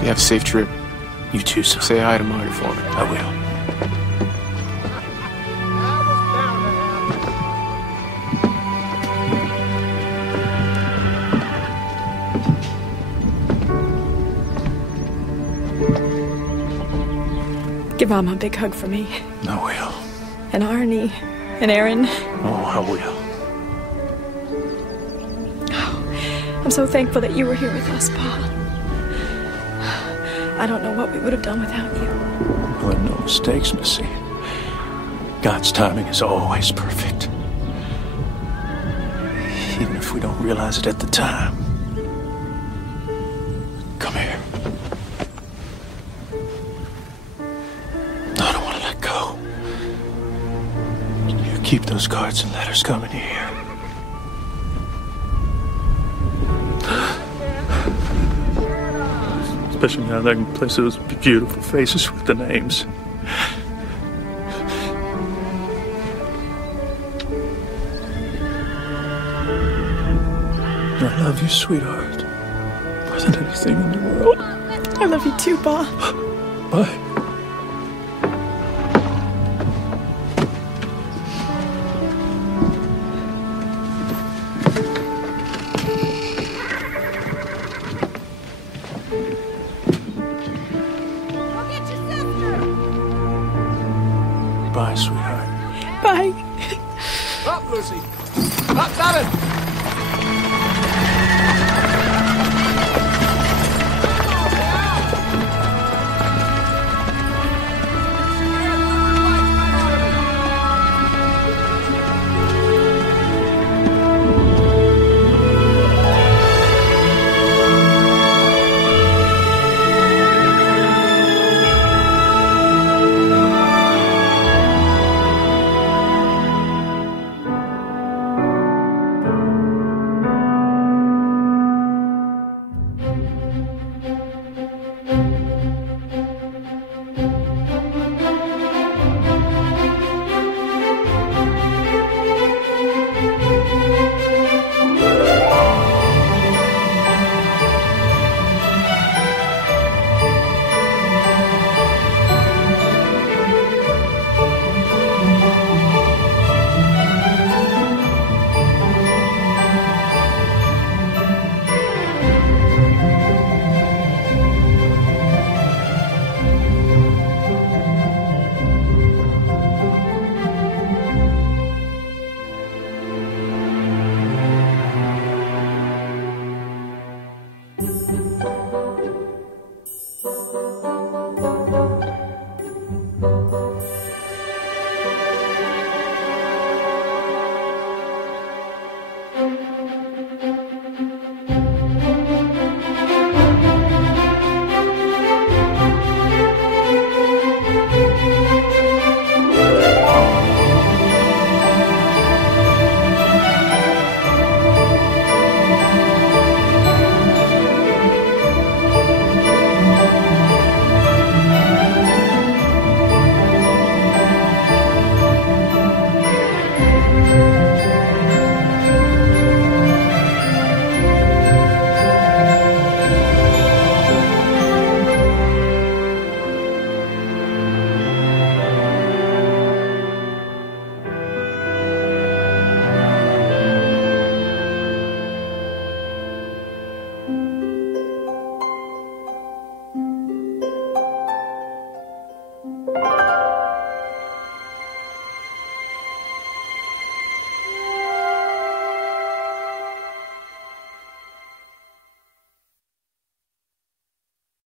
You have a safe trip. You too, son. Say hi to Marty for me. I will. Give Mom a big hug for me. I will. And Arnie. And Aaron. Oh, I will. Oh, I'm so thankful that you were here with us, Pa. I don't know what we would have done without you. Well, no mistakes, Missy. God's timing is always perfect. Even if we don't realize it at the time. Come here. I don't want to let Keep those cards and letters coming here. Especially now that I can place those beautiful faces with the names. I love you, sweetheart. More than anything in the world. I love you too, Pa. Bye. Bye, sweetheart. Bye. Up, Lucy. Up, Simon.